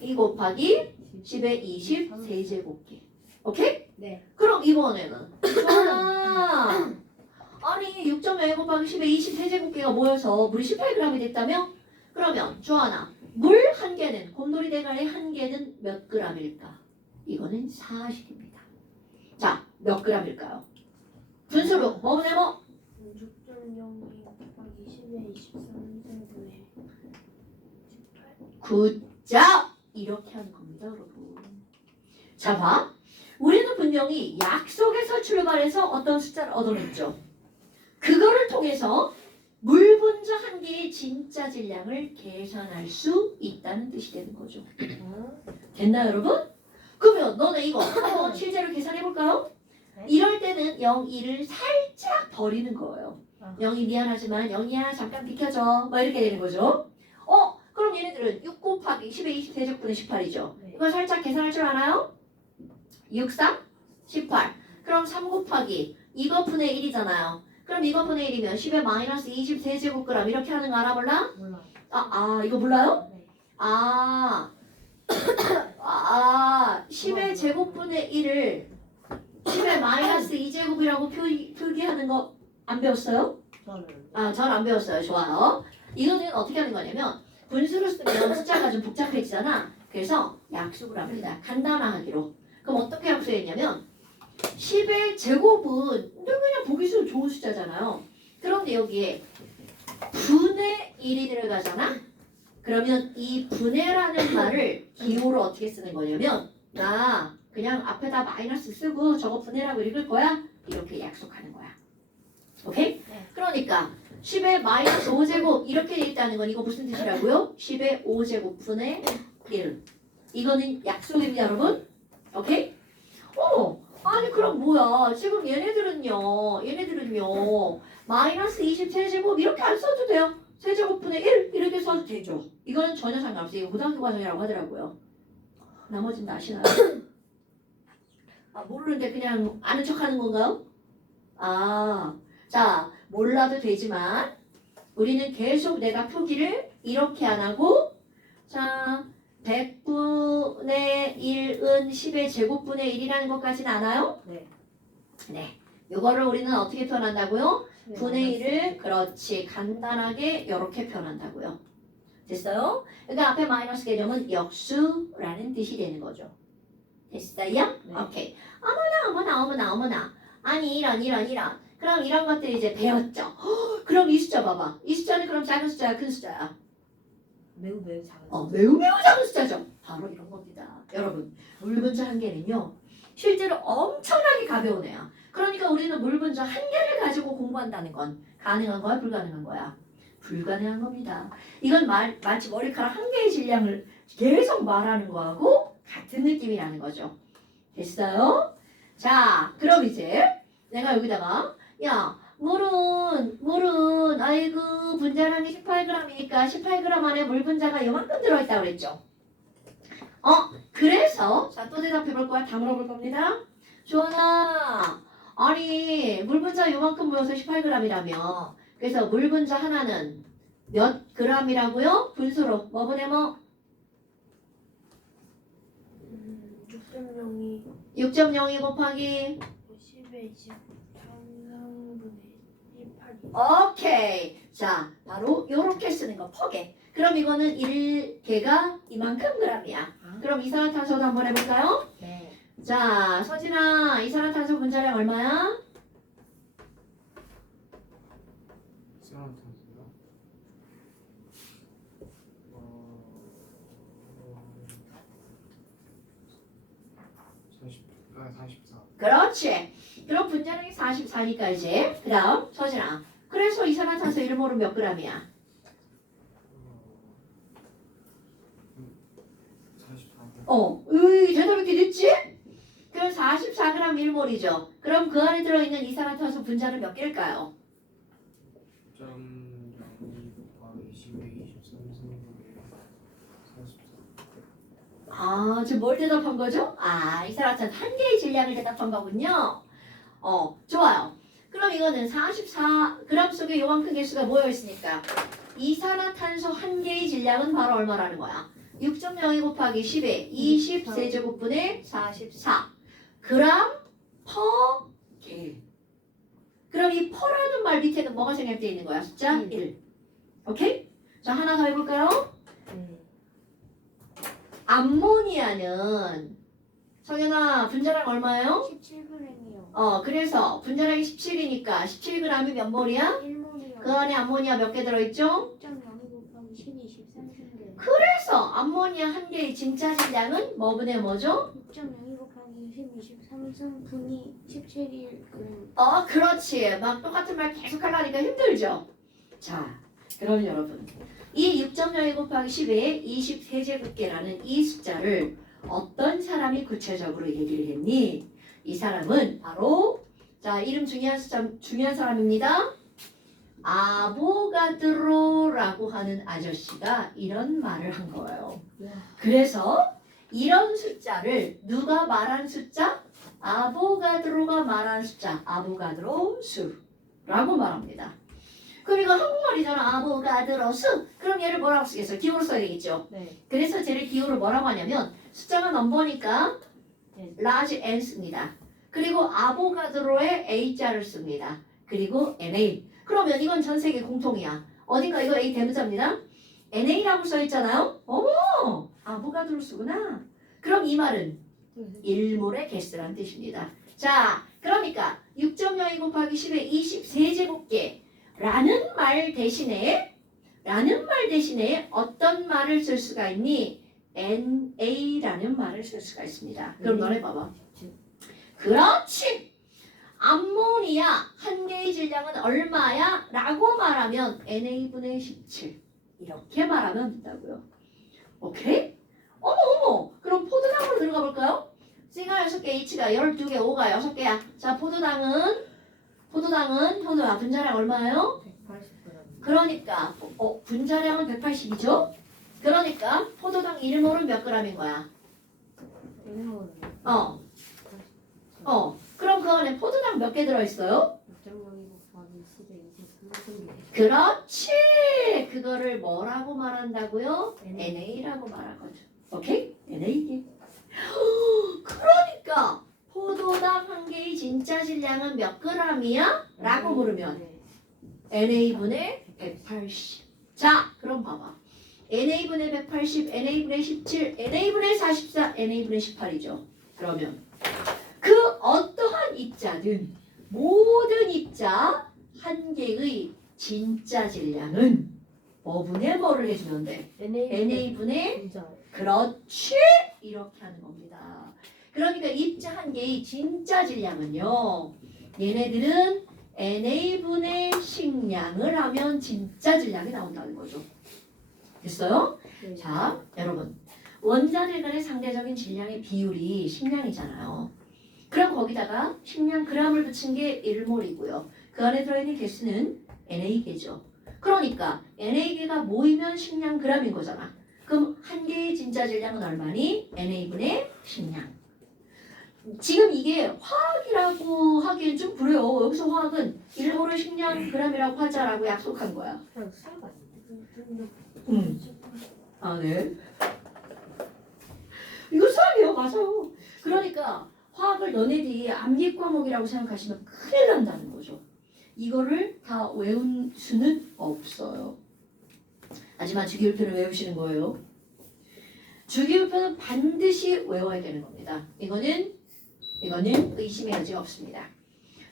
2 곱하기 10의 20 세제곱기. 오케이? 네. 그럼 이번에는 좋아. 아니 6.0 곱하기 10의 20 세제곱기가 모여서 물이 18g이 됐다며? 그러면 조하나 물 한 개는 곰돌이 대가리 한 개는 몇 g일까? 이거는 사실입니다. 자, 몇 g일까요? 분수로 뭐네 뭐? 6.02 곱하기 10의 23승분의 18. 굿잡! 이렇게 하는 겁니다, 여러분. 자, 봐. 우리는 분명히 약속에서 출발해서 어떤 숫자를 얻어냈죠. 그거를 통해서 물 분자 한 개의 진짜 질량을 계산할 수 있다는 뜻이 되는 거죠. 됐나요, 여러분? 그러면 너네 이거 한번 실제로 계산해 볼까요? 네. 이럴 때는 0, 2를 살짝 버리는 거예요. 아. 0이 미안하지만 0이야 잠깐 비켜줘. 뭐 이렇게 되는 거죠. 그럼 얘네들은 6 곱하기 10의 20 세제곱분의 18이죠. 네. 이걸 살짝 계산할 줄 아나요? 6, 3, 18. 그럼 3 곱하기 이것분의 1이잖아요. 그럼 이것분의 1이면 10의 마이너스 20 세제곱그램 이렇게 하는 거 알아볼라? 몰라. 이거 몰라요? 네. 10의 제곱분의 1을 10의 마이너스 2제곱이라고 표기하는 거 안 배웠어요? 전 안 배웠어요. 좋아요. 이거는 어떻게 하는 거냐면 분수로 쓰면 숫자가 좀 복잡해지잖아. 그래서 약속을 합니다. 간단하기로. 그럼 어떻게 약속했냐면 10의 제곱은 그냥 보기 좋은 숫자잖아요. 그런데 여기에 분의 1이 들어가잖아. 그러면 이 분해라는 말을 기호로 어떻게 쓰는 거냐면 나 그냥 앞에다 마이너스 쓰고 저거 분해라고 읽을 거야. 이렇게 약속하는 거야. 오케이? 네. 그러니까 10의 마이너스 5제곱 이렇게 돼 있다는 건 이거 무슨 뜻이라고요? 10의 5제곱 분의 1. 이거는 약속입니다, 여러분. 오케이? 아니 그럼 뭐야? 지금 얘네들은요 마이너스 20 세제곱 이렇게 안 써도 돼요. 세제곱분의 1 이렇게 써도 되죠. 이거는 전혀 상관없어요. 이거 고등학교 과정이라고 하더라고요. 나머지는 아시나요? 모르는데 그냥 아는 척하는 건가요? 자 몰라도 되지만 우리는 계속 내가 표기를 이렇게 안 하고 자 100분의 1은 10의 제곱분의 1이라는 것까지는 아나요? 네. 이거를 우리는 어떻게 표현한다고요? 분의 1을 그렇지 간단하게 이렇게 표현한다고요. 됐어요? 그러니까 앞에 마이너스 개념은 역수라는 뜻이 되는 거죠. 됐어요? 네. 오케이. 어머나. 아니 이런. 그럼 이런 것들 이제 배웠죠. 그럼 이 숫자 봐봐. 이 숫자는 그럼 작은 숫자야, 큰 숫자야? 매우 작은. 매우 작은 숫자죠. 바로 이런 겁니다. 여러분, 물 분자 한 개는요. 실제로 엄청나게 가벼운 애야. 그러니까 우리는 물 분자 한 개를 가지고 공부한다는 건 가능한 거야, 불가능한 거야? 불가능한 겁니다. 이건 마치 머리카락 한 개의 질량을 계속 말하는 거하고 같은 느낌이라는 거죠. 됐어요? 자, 그럼 이제 내가 여기다가 야, 물은 아이고 분자량이 18g이니까 18g 안에 물 분자가 이만큼 들어있다고 그랬죠. 그래서 자 또 대답해 볼 거야. 다 물어볼 겁니다. 주원아, 아니 물 분자 요만큼 모여서 18g이라며. 그래서 물 분자 하나는 몇 g이라고요? 분수로 뭐분의 뭐? 6.02 6.02 곱하기 10의 23승분의 18 오케이. 자, 바로 요렇게 쓰는 거 퍼게. 그럼 이거는 1개가 이만큼 g이야. 그럼 이산화탄소도 한번 해볼까요? 네. 자, 서진아, 이산화탄소 분자량 얼마야? 이산화탄소요? 44. 그렇지. 그럼 분자량이 44니까 이제 그다음 서진아. 그래서 이산화탄소 1몰은 몇 g이야? 44. 제대로 이렇게 됐지? 그럼 44g 1몰이죠. 그럼 그 안에 들어있는 이산화탄소 분자는 몇 개일까요? 0.02 곱하기 12, 23, 44. 아, 지금 뭘 대답한 거죠? 이산화탄소 한 개의 질량을 대답한 거군요. 좋아요. 그럼 이거는 44g 속에 요만큼 개수가 모여 있으니까 이산화탄소 한 개의 질량은 바로 얼마라는 거야? 6.02 곱하기 10에 20세제곱분의 44 그램 퍼 개. 그럼 이 퍼라는 말 밑에는 뭐가 생략되어 있는 거야? 숫자 1. 오케이? 자, 하나 더 해볼까요? 네. 암모니아는 성현아 분자량 얼마예요? 17g이요. 그래서 분자량이 17이니까 17g이 몇 몰이야? 1몰이요. 그 안에 암모니아 몇 개 들어있죠? 6.02 곱하기 12, 13인데. 그래서 암모니아 한 개의 진짜 질량은 뭐분의 뭐죠? 6.02 곱하기 10, 23승 분이 17일. 그렇지. 막 똑같은 말 계속 하려니까 힘들죠? 자, 그럼 여러분 이 6.02 곱하기 10의 20세제곱계라는 이 숫자를 어떤 사람이 구체적으로 얘기를 했니? 이 사람은 바로 자 이름 중요한 사람입니다. 아보가드로라고 하는 아저씨가 이런 말을 한 거예요. 그래서 이런 숫자를 누가 말한 숫자? 아보가드로가 말한 숫자, 아보가드로 수라고 말합니다. 그럼 이거 한국말이잖아. 아보가드로 수. 그럼 얘를 뭐라고 쓰겠어요? 기호로 써야 되겠죠. 네. 그래서 쟤를 기호로 뭐라고 하냐면 숫자가 넘버니까 네. large n 씁니다. 그리고 아보가드로의 a자를 씁니다. 그리고 na. 그러면 이건 전 세계 공통이야. 어딘가 이거 a 대문자입니다. na라고 써 있잖아요. 어머, 아보가드로 쓰구나. 그럼 이 말은 1몰의 개수란 뜻입니다. 자, 그러니까 6.02 곱하기 10의 20세제곱계라는 말 대신에 어떤 말을 쓸 수가 있니? NA라는 말을 쓸 수가 있습니다. 그럼 너네 봐봐. 그렇지. 암모니아 한 개의 질량은 얼마야? 라고 말하면 NA분의 17 이렇게 말하면 된다고요. 오케이? 어머 그럼 포도당으로 들어가 볼까요? C가 6개, H가 12개, O가 6개야. 자, 포도당은 현우야 분자량 얼마예요? 180g. 그러니까 분자량은 180이죠? 그러니까 포도당 1몰은 몇 g인 거야? 1몰은 그럼 그 안에 포도당 몇 개 들어있어요? 6.02 곱하기 10에 23승. 그렇지! 그거를 뭐라고 말한다고요? NA라고 말한 거죠. 오케이? NA. 그러니까 포도당 한 개의 진짜 질량은 몇 g이야? 라고 물으면 NA분의 180. 자, 그럼 봐봐. NA분의 180, NA분의 17, NA분의 44, NA분의 18이죠. 그러면 그 어떠한 입자든 모든 입자 한 개의 진짜 질량은 뭐분의 뭐를 해주면 돼? NA분의 진짜. 그렇지 이렇게 하는 겁니다. 그러니까 입자 한 개의 진짜 질량은요. 얘네들은 NA분의 식량을 하면 진짜 질량이 나온다는 거죠. 됐어요? 네. 자, 여러분. 원자들 간의 상대적인 질량의 비율이 식량이잖아요. 그럼 거기다가 식량 g을 붙인 게 1몰이고요. 그 안에 들어있는 개수는 NA개죠. 그러니까 NA개가 모이면 식량 g인 거잖아. 그럼 한 개의 진짜 질량은 얼마니? NA분의 식량. 지금 이게 화학이라고 하기엔 좀 그래요. 여기서 화학은 1몰의 식량 g이라고 하자라고 약속한 거야. 그냥 수학 아닌데? 네. 이거 수학이에요. 맞아. 그러니까 화학을 너네들이 암기 과목이라고 생각하시면 큰일 난다는 거죠. 이거를 다 외울 수는 없어요. 하지만 주기율표는 외우시는 거예요. 주기율표는 반드시 외워야 되는 겁니다. 이거는 의심의 여지가 없습니다.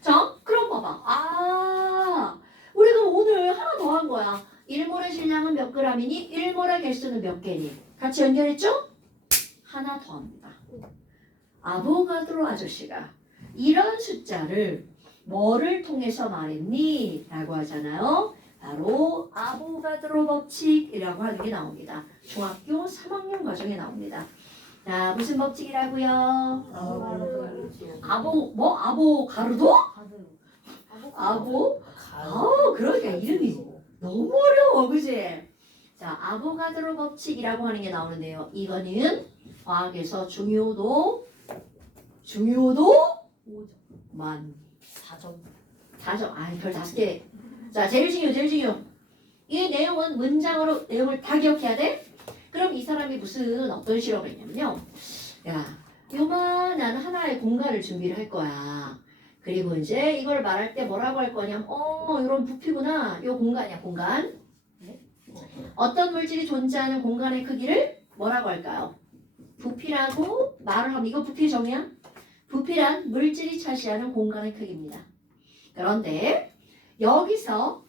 자, 그럼 봐봐. 우리가 오늘 하나 더 한 거야. 1몰의 질량은 몇 g이니? 1몰의 개수는 몇 개니? 같이 연결했죠? 하나 더 합니다. 아보가드로 아저씨가 이런 숫자를 뭐를 통해서 말했니? 라고 하잖아요. 바로 아보가드로 법칙이라고 하는 게 나옵니다. 중학교 3학년 과정에 나옵니다. 자, 무슨 법칙이라고요? 아보가르도? 그러니까 이름이 너무 어려워, 그지? 자, 아보가드로 법칙이라고 하는 게 나오는데요. 이거는 화학에서 중요도 5만 4점. 별 5개. 자, 제일 중요. 이 내용은 문장으로 내용을 다 기억해야 돼. 그럼 이 사람이 무슨 어떤 실험을 했냐면요. 야, 요만한 하나의 공간을 준비를 할 거야. 그리고 이제 이걸 말할 때 뭐라고 할 거냐면 이런 부피구나. 요 공간이야, 공간. 어떤 물질이 존재하는 공간의 크기를 뭐라고 할까요? 부피라고 말을 하면 이거 부피 정의야? 부피란 물질이 차지하는 공간의 크기입니다. 그런데 여기서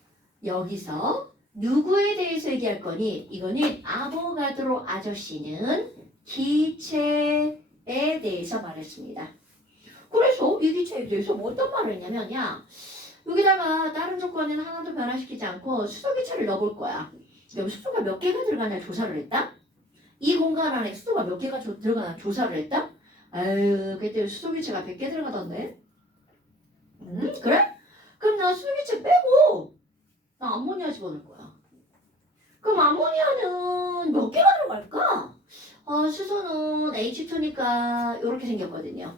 누구에 대해서 얘기할 거니? 이거는 아보가드로 아저씨는 기체에 대해서 말했습니다. 그래서 이 기체에 대해서 뭐 어떤 말을 했냐면 여기다가 다른 조건에는 하나도 변화시키지 않고 수소기체를 넣어볼 거야. 그럼 수소가 몇 개가 들어가냐 조사를 했다? 이 공간 안에 수소가 몇 개가 들어가나 조사를 했다? 그때 수소기체가 100개 들어가던데? 그래? 그럼 나 수소기체 빼고 나 암모니아 집어넣을 거야. 그럼 암모니아는 몇 개가 들어갈까? 수소는 H2니까 이렇게 생겼거든요.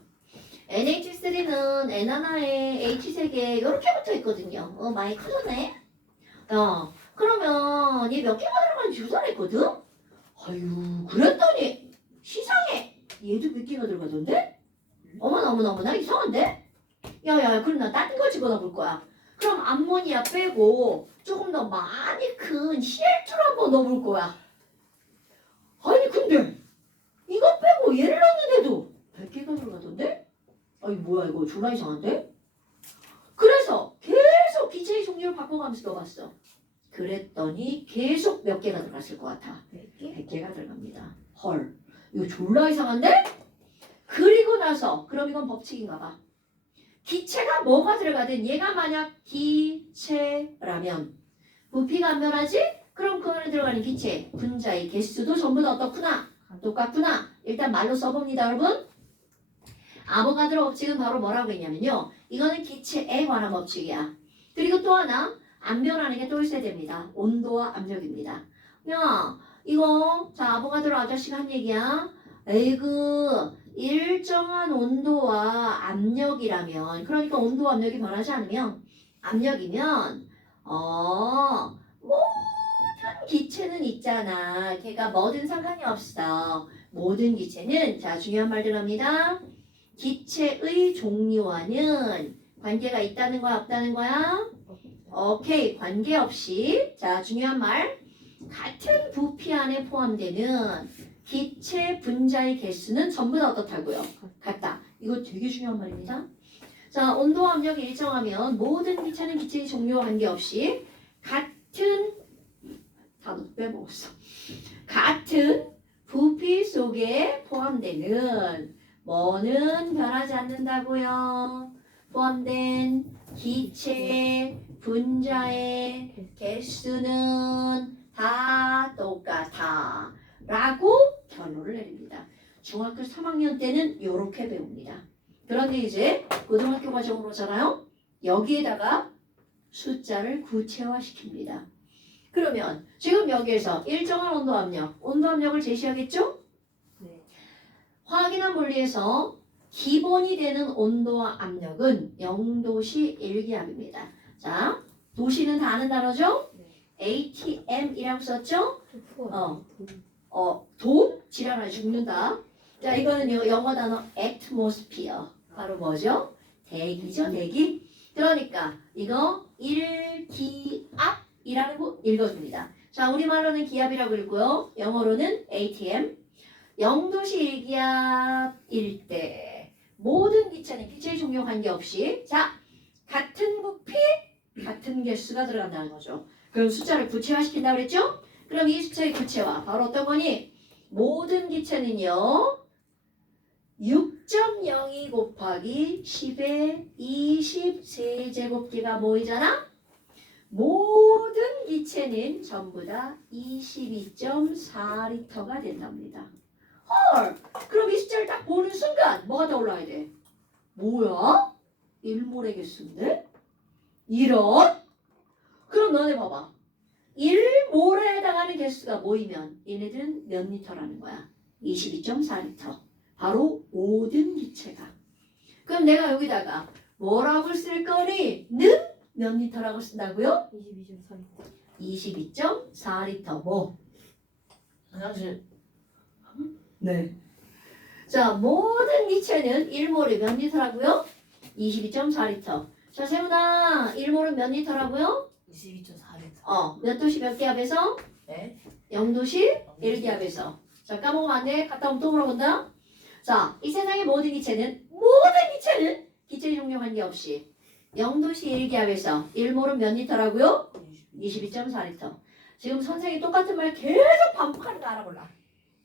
NH3는 N 하나에 H 3개 이렇게 붙어 있거든요. 많이 커졌네. 그러면 얘 몇 개가 들어가는지 조사를 했거든? 그랬더니 시상해. 얘도 몇 개가 들어가던데? 어머나 이상한데? 야야, 그럼 나 다른 거 집어넣을 거야. 그럼 암모니아 빼고 조금 더 많이 큰 CL2를 한번 넣어볼 거야. 근데 이거 빼고 얘를 넣는데도 100개가 들어가던데? 뭐야 이거 졸라 이상한데? 그래서 계속 기체의 종류를 바꿔가면서 넣어봤어. 그랬더니 계속 몇 개가 들어갔을 것 같아? 100개가 들어갑니다. 헐, 이거 졸라 이상한데? 그리고 나서 그럼 이건 법칙인가 봐. 기체가 뭐가 들어가든 얘가 만약 기체라면 부피가 안 변하지? 그럼 그 안에 들어가는 기체 분자의 개수도 전부 다 어떻구나? 똑같구나. 일단 말로 써봅니다, 여러분. 아보가드로 법칙은 바로 뭐라고 했냐면요. 이거는 기체에 관한 법칙이야. 그리고 또 하나 안 변하는 게 또 있어야 됩니다. 온도와 압력입니다. 이거 자 아보가드로 아저씨가 한 얘기야. 일정한 온도와 압력이라면, 그러니까 온도와 압력이 변하지 않으면, 압력이면 모든 기체는 있잖아. 걔가 뭐든 상관이 없어. 모든 기체는, 자 중요한 말 들어갑니다. 기체의 종류와는 관계가 있다는 거야, 없다는 거야? 오케이, 관계없이. 자 중요한 말, 같은 부피 안에 포함되는 기체 분자의 개수는 전부 다 어떻다고요? 같다. 이거 되게 중요한 말입니다. 자, 온도와 압력이 일정하면 모든 기체는 기체의 종류와 관계없이 같은 단어도 빼먹었어. 같은 부피 속에 포함되는 뭐는 변하지 않는다고요? 포함된 기체 분자의 개수는 다 똑같아. 라고 결론을 내립니다. 중학교 3학년 때는 이렇게 배웁니다. 그런데 이제 고등학교 과정으로 오잖아요. 여기에다가 숫자를 구체화시킵니다. 그러면 지금 여기에서 일정한 온도 압력을 제시하겠죠? 네. 화학이나 물리에서 기본이 되는 온도와 압력은 0도시 1기압입니다. 자, 도시는 다 아는 단어죠? ATM이라고 썼죠? 돈? 지랄하면 죽는다. 자, 이거는요, 영어 단어 atmosphere. 바로 뭐죠? 대기죠, 대기. 그러니까 이거 1기압이라는 거 읽어줍니다. 자, 우리말로는 기압이라고 읽고요. 영어로는 ATM. 0도시 1기압일 때 모든 기체는 기체의 종류 관계없이 자, 같은 부피, 같은 개수가 들어간다는 거죠. 그럼 숫자를 구체화시킨다고 그랬죠? 그럼 이 숫자의 구체화 바로 어떤 거니? 모든 기체는요. 6.02 곱하기 10의 23제곱기가 모이잖아? 모든 기체는 전부 다 22.4리터가 된답니다. 헐! 그럼 이 숫자를 딱 보는 순간 뭐가 떠올라야 돼? 뭐야? 1몰의 개수인데? 이런? 그럼 너네 봐봐. 1몰에 해당하는 개수가 모이면 얘네들은 몇 리터라는 거야? 22.4리터. 바로 모든 기체가. 그럼 내가 여기다가 뭐라고 쓸 거니? 는 몇 리터라고 쓴다고요? 22.4리터. 22.4리터. 뭐? 화장실. 네. 자, 모든 기체는 1몰이 몇 리터라고요? 22.4리터. 자, 세훈아, 1몰은 몇 리터라고요? 22.4리터. 몇 도시 몇 기압에서? 네? 0도시 1기압에서. 자, 까먹으면 안 돼. 갔다 오면 또 물어본다. 자, 이 세상의 모든 기체는 기체의 종류 관계없이 0도시 1기압에서 1몰은 몇 리터라고요? 22.4리터. 지금 선생님이 똑같은 말 계속 반복하는 거 알아볼라.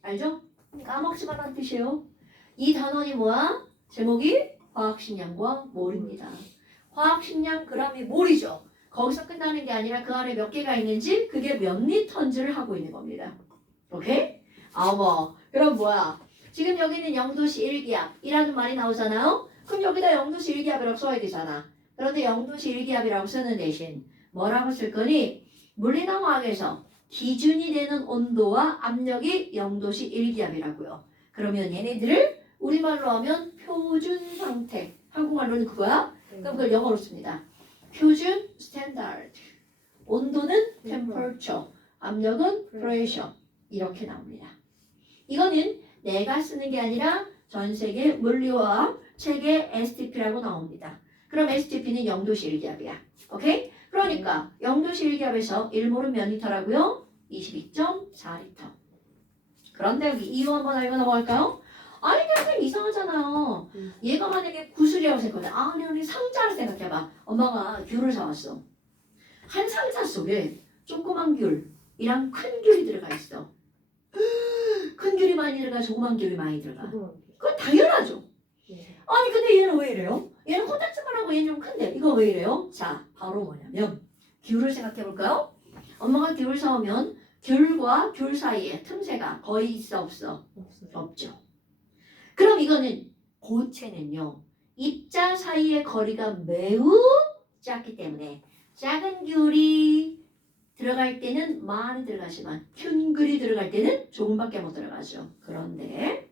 알죠? 까먹지 말라는 뜻이에요. 이 단원이 뭐야? 제목이 화학식량과 몰입니다. 화학식량 그람이 몰이죠. 거기서 끝나는 게 아니라 그 안에 몇 개가 있는지 그게 몇 리터인지를 하고 있는 겁니다. 오케이? 그럼 뭐야? 지금 여기는 0도시 1기압이라는 말이 나오잖아요? 그럼 여기다 0도시 1기압이라고 써야 되잖아. 그런데 0도시 1기압이라고 쓰는 대신 뭐라고 쓸 거니? 물리나 화학에서 기준이 되는 온도와 압력이 0도시 1기압이라고요. 그러면 얘네들을 우리말로 하면 표준 상태. 한국말로는 그거야? 그럼 그걸 영어로 씁니다. 표준 스탠다드. 온도는 temperature, 압력은 pressure. 이렇게 나옵니다. 이거는 내가 쓰는 게 아니라 전 세계 물리화학 책에 STP라고 나옵니다. 그럼 STP는 0도시 1기압이야. 오케이? 그러니까 0도시 1기압에서 1몰은 몇 리터라고요? 22.4리터. 그런데 여기 이유 한번 알고 넘어갈까요? 아니 그냥 이상하잖아요. 얘가 만약에 구슬이라고 생각해. 아니 상자를 생각해봐. 엄마가 귤을 사왔어. 한 상자 속에 조그만 귤이랑 큰 귤이 들어가 있어. 큰 귤이 많이 들어가, 조그만 귤이 많이 들어가. 그건 당연하죠. 아니 근데 얘는 왜 이래요? 얘는 코딱지만 하고 얘는 좀 큰데 이거 왜 이래요? 자, 바로 뭐냐면 귤을 생각해 볼까요? 엄마가 귤을 사오면 귤과 귤 사이에 틈새가 거의 있어 없어? 없죠. 그럼 이거는 고체는요. 입자 사이의 거리가 매우 작기 때문에 작은 귤이 들어갈 때는 많이 들어가지만 큰 귤이 들어갈 때는 조금밖에 못 들어가죠. 그런데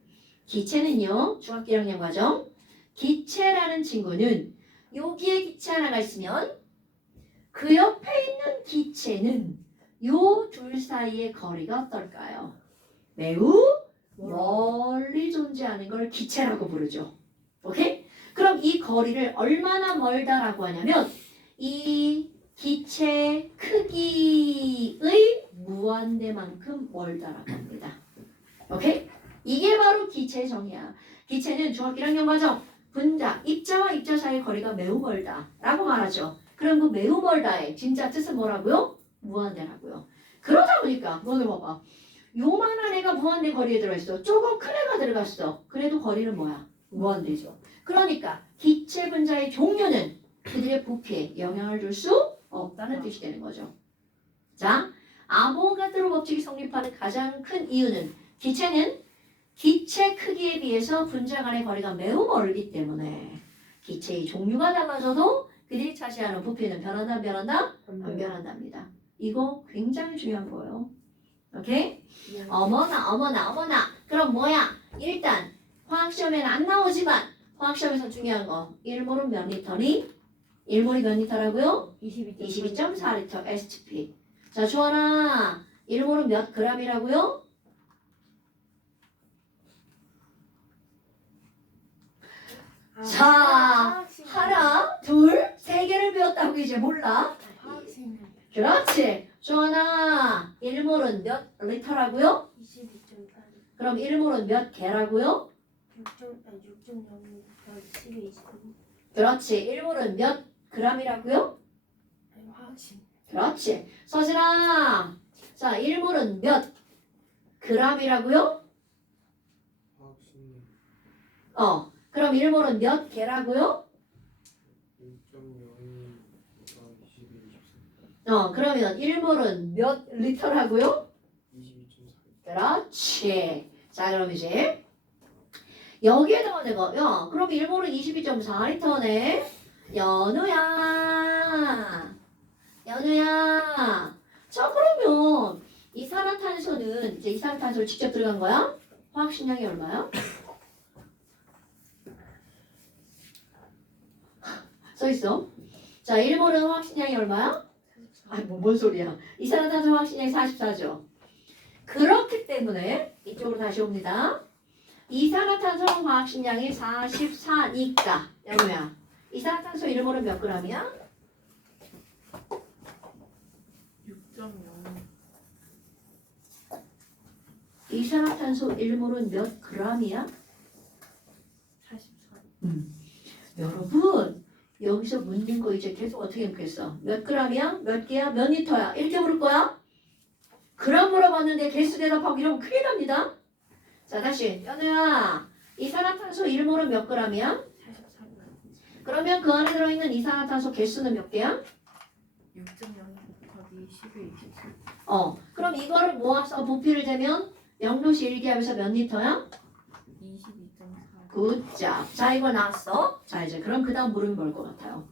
기체는요. 중학교 1학년 과정 기체라는 친구는 여기에 기체 하나가 있으면 그 옆에 있는 기체는 요 둘 사이의 거리가 어떨까요? 매우 멀리 존재하는 걸 기체라고 부르죠. 오케이? 그럼 이 거리를 얼마나 멀다라고 하냐면 이 기체 크기의 무한대만큼 멀다라고 합니다. 오케이? 이게 바로 기체의 정의야. 기체는 중학교 1학년 과정 분자, 입자와 입자 사이의 거리가 매우 멀다라고 말하죠. 그럼 그 매우 멀다의 진짜 뜻은 뭐라고요? 무한대라고요. 그러다 보니까 너네 봐봐. 요만한 애가 무한대 거리에 들어있어. 조금 큰 애가 들어갔어. 그래도 거리는 뭐야? 무한대죠. 그러니까 기체 분자의 종류는 그들의 부피에 영향을 줄 수 없다는 뜻이 되는 거죠. 자, 아보가드로 법칙이 성립하는 가장 큰 이유는 기체는 기체 크기에 비해서 분자 간의 거리가 매우 멀기 때문에 기체의 종류가 달라져도 그들이 차지하는 부피는 변한다 안 변한답니다. 이거 굉장히 중요한 거예요. 오케이? 어머나. 그럼 뭐야? 일단 화학시험에는 안 나오지만 화학시험에서 중요한 거 1몰은 몇 리터니? 1몰이 몇 리터라고요? 22.4리터 STP. 자, 주원아 1몰은 몇 그램이라고요? 자, 하나, 둘, 세 개를 배웠다고 이제 몰라? 그렇지. 조하나, 1몰은 몇 리터라고요? 22.8 그럼 1몰은 몇 개라고요? 6.0 12 23 그렇지. 1몰은 몇 g이라고요? 화학식 그렇지. 서진아, 자, 1몰은 몇 g이라고요? 화학식량 그럼 1몰은 몇 개라고요? 1.02 22 23 그러면 1몰은 몇 리터라고요? 22.4 그렇지. 자, 그럼 이제 여기에다가 내가 그럼 1몰은 22.4리터네. 연우야. 자, 그러면 이산화탄소는 이제 이산화탄소를 직접 들어간 거야? 화학식량이 얼마야? 써 있어. 자, 1몰은 화학식량이 얼마야? 뭔 소리야. 이산화탄소 화학식량이 44죠. 그렇기 때문에 이쪽으로 다시 옵니다. 이산화탄소 화학식량이 44니까 여보야. 이산화탄소 1몰은 몇 g이야? 6.0 이산화탄소 1몰은 몇 g이야? 44 여러분 여기서 묻는 거 이제 계속 어떻게 묻겠어? 몇 g이야? 몇 개야? 몇 리터야? 이렇게 물을 거야? 그람 물어봤는데 개수 대답하고 이러면 큰일 납니다. 자 다시 연우야 이산화탄소 1몰은 몇 g이야? 44 그러면 그 안에 들어있는 이산화탄소 개수는 몇 개야? 6.0 곱하기 12 23 그럼 이거를 모아서 부피를 재면 0도시 1기압에서 몇 리터야? 22.4 굿잡. 자 이거 나왔어. 자 이제 그럼 그 다음 물으면 뭘 것 같아요?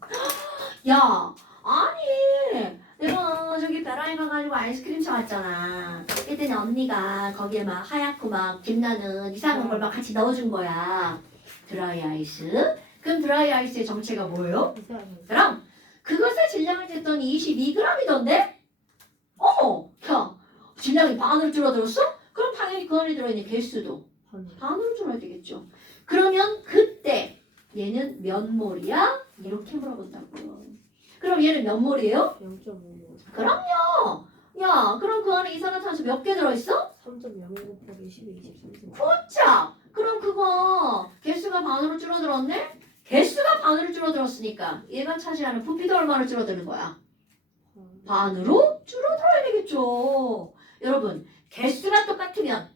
야 아니 내가 저기 베라에 가가지고 아이스크림 사왔잖아. 그랬더니 언니가 거기에 막 하얗고 막 빛나는 이상한 걸 막 같이 넣어준 거야. 드라이 아이스. 그럼 드라이 아이스의 정체가 뭐예요? 이상하게 그럼 그것의 질량을 쟀더니 22g이던데? 야 질량이 반으로 줄어들었어? 그럼 당연히 그 안에 들어있는 개수도 반으로 줄어야 되겠죠. 그러면 그때 얘는 몇 몰이야? 이렇게 물어본다고요. 그럼 얘는 몇 몰이에요? 0.5 그럼요. 야, 그럼 그 안에 이산화탄소 몇 개 들어있어? 3.0 곱하기 12 23 자, 그럼 그거 개수가 반으로 줄어들었네? 개수가 반으로 줄어들었으니까 얘가 차지하는 부피도 얼마로 줄어드는 거야? 반으로 줄어들어야 되겠죠. 여러분, 개수가 똑같으면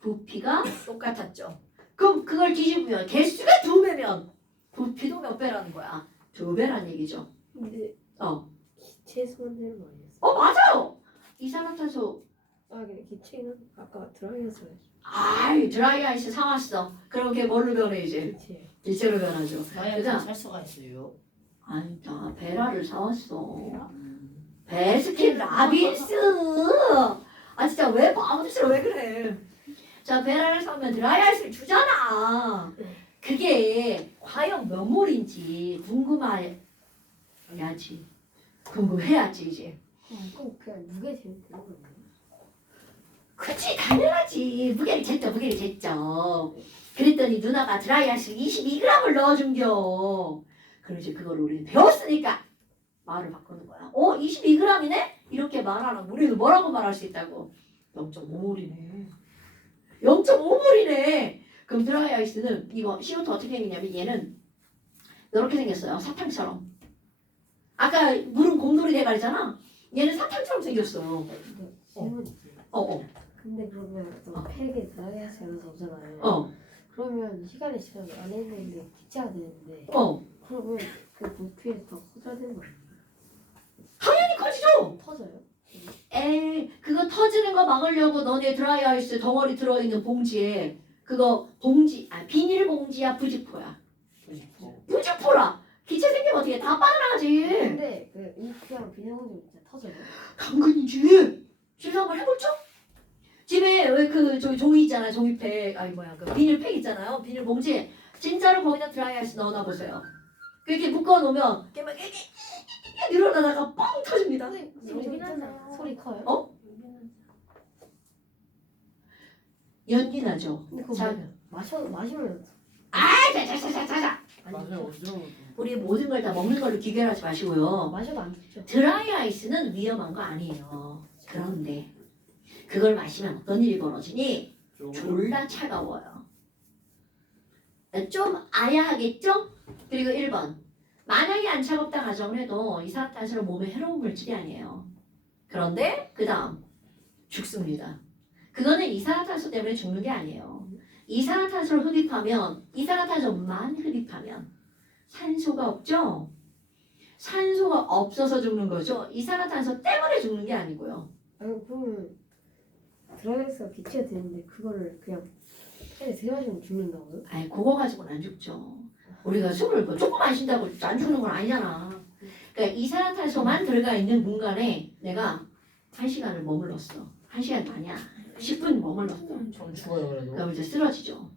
부피가 똑같았죠. 그럼 그걸 뒤집으면 개수가 2배면 부피도 몇 배라는 거야? 2배란 얘기죠. 근데 어. 기체 소원되는 거 아니었어? 맞아요. 이산화탄소. 근데 기체는 아까 드라이어서 아이, 드라이 아이스 사왔어. 그럼 걔 뭘로 변해 이제? 기체 기체로 변하죠. 나야 그죠? 살 수가 있어요. 아니, 나 베라를 사왔어. 베스킨 라빈스. 아 진짜 왜 마음대로 왜 그래? 자 베라를 사면 드라이 아이스를 주잖아. 그게 과연 몇 몰인지 궁금해야지. 궁금해야지 이제. 그럼 그냥 무게 제일 되는 거예요? 그치 당연하지. 무게를 쟀죠. 그랬더니 누나가 드라이 아이스 22g을 넣어준겨. 그럼 이제 그걸 우리는 배웠으니까 말을 바꾸는 거야. 22g이네? 이렇게 말하라고. 우리는 뭐라고 말할 수 있다고? 0.5몰이네. 0.5몰이네. 그럼 드라이 아이스는 이거 CO2 어떻게 생겼냐면 얘는 이렇게 생겼어요. 사탕처럼. 아까 물은 곰돌이 대가리잖아. 얘는 사탕처럼 생겼어요. 근데 질문 근데 그러면 또 팩에 드라이어스가 오잖아요. 그러면 시간이 지나면 안에 있는 게 기체가 되는데 그러면 그 부피에서 더 커져야 되는 거 아니에요? 당연히 커지죠. 터져요? 에이 그거 터지는 거 막으려고 너네 드라이 아이스 덩어리 들어있는 봉지에 그거 비닐 봉지야 부직포야. 부직포라. 기체 생기면 어떻게 다 빠져나가지. 근데 그 잉크랑 비닐봉지 진짜 터져요? 당근이지. 실수 한번 해볼죠? 집에 왜 그 저기 종이 있잖아요. 종이팩 그 비닐팩 있잖아요. 비닐 봉지 진짜로 거기다 드라이 아이스 넣어놔 보세요. 그렇게 묶어놓으면 이렇게 막 일어나다가 뻥 터집니다. 소리 나잖아요. 소리 커요? 연기 나죠. 근데 그거 자, 마시면 자자자자자. 맞아요. 어지러워. 우리 모든 걸 다 먹는 걸로 기결하지 마시고요. 마셔도 안 죽죠. 드라이 아이스는 위험한 거 아니에요. 그런데 그걸 마시면 어떤 일이 벌어지니? 졸라 차가워요. 좀 아야하겠죠? 그리고 1번. 만약에 안 차갑다 가정을 해도 이산화탄소는 몸에 해로운 물질이 아니에요. 그런데 그 다음 죽습니다. 그거는 이산화탄소 때문에 죽는 게 아니에요. 이산화탄소를 흡입하면 이산화탄소만 흡입하면 산소가 없죠? 산소가 없어서 죽는 거죠. 이산화탄소 때문에 죽는 게 아니고요. 아니 그러면 드라이아이스가 기체가 되는데 그거를 그냥 폐에 들여마시면 죽는다고요? 아니 그거 가지고는 안 죽죠. 우리가 술을 뭐 조금 마신다고 안 죽는 건 아니잖아. 그러니까 이산화탄소만 들어가 있는 공간에 내가 1시간을 머물렀어. 1시간도 아니야. 10분 머물렀어. 전 죽어요 그래도. 그럼 이제 쓰러지죠.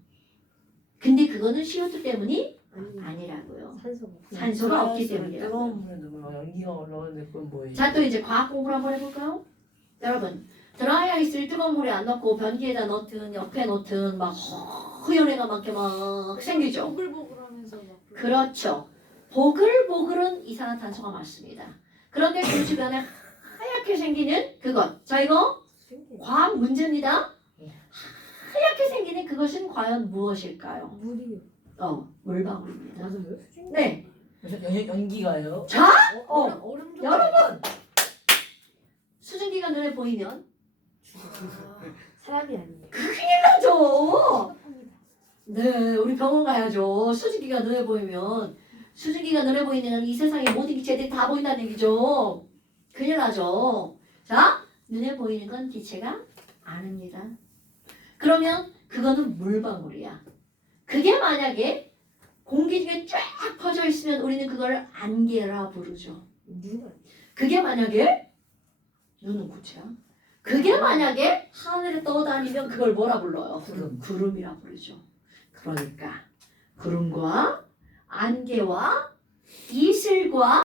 근데 그거는 CO2 때문이 아니 아니라고요. 산소가 산소가 없기 뜨거운 때문이라고요. 물에 넣으면 연기가 올라오는데 그건 뭐예요? 자, 또 이제 과학 공부를 한번 해볼까요? 여러분, 드라이 아이스를 뜨거운 물에 안 넣고 변기에다 넣든 옆에 넣든 막 허연 애가 막 생기죠. 보글보글하면서 막. 그렇죠. 보글보글은 이산화탄소가 맞습니다. 그런데 그 주변에 하얗게 생기는 그것. 자, 이거 생겨요. 과학 문제입니다. 하얗게 생기는 그것은 과연 무엇일까요? 물이요. 물방울입니다. 맞아요? 네. 연기가요? 얼음 좀. 여러분! 수증기가 눈에 보이면 사람이 아니에요. 하죠. 네, 우리 병원 가야죠. 수증기가 눈에 보이면. 수증기가 눈에 보이는 이 세상의 모든 기체들이 다 보인다는 얘기죠. 큰일 나죠. 자, 눈에 보이는 건 기체가 아닙니다. 그러면 그거는 물방울이야. 그게 만약에 공기 중에 쫙 퍼져 있으면 우리는 그걸 안개라 부르죠. 눈 그게 만약에 눈은 구체야. 그게 만약에 하늘에 떠다니면 그걸 뭐라 불러요? 구름이라 부르죠. 그러니까 구름과 안개와 이슬과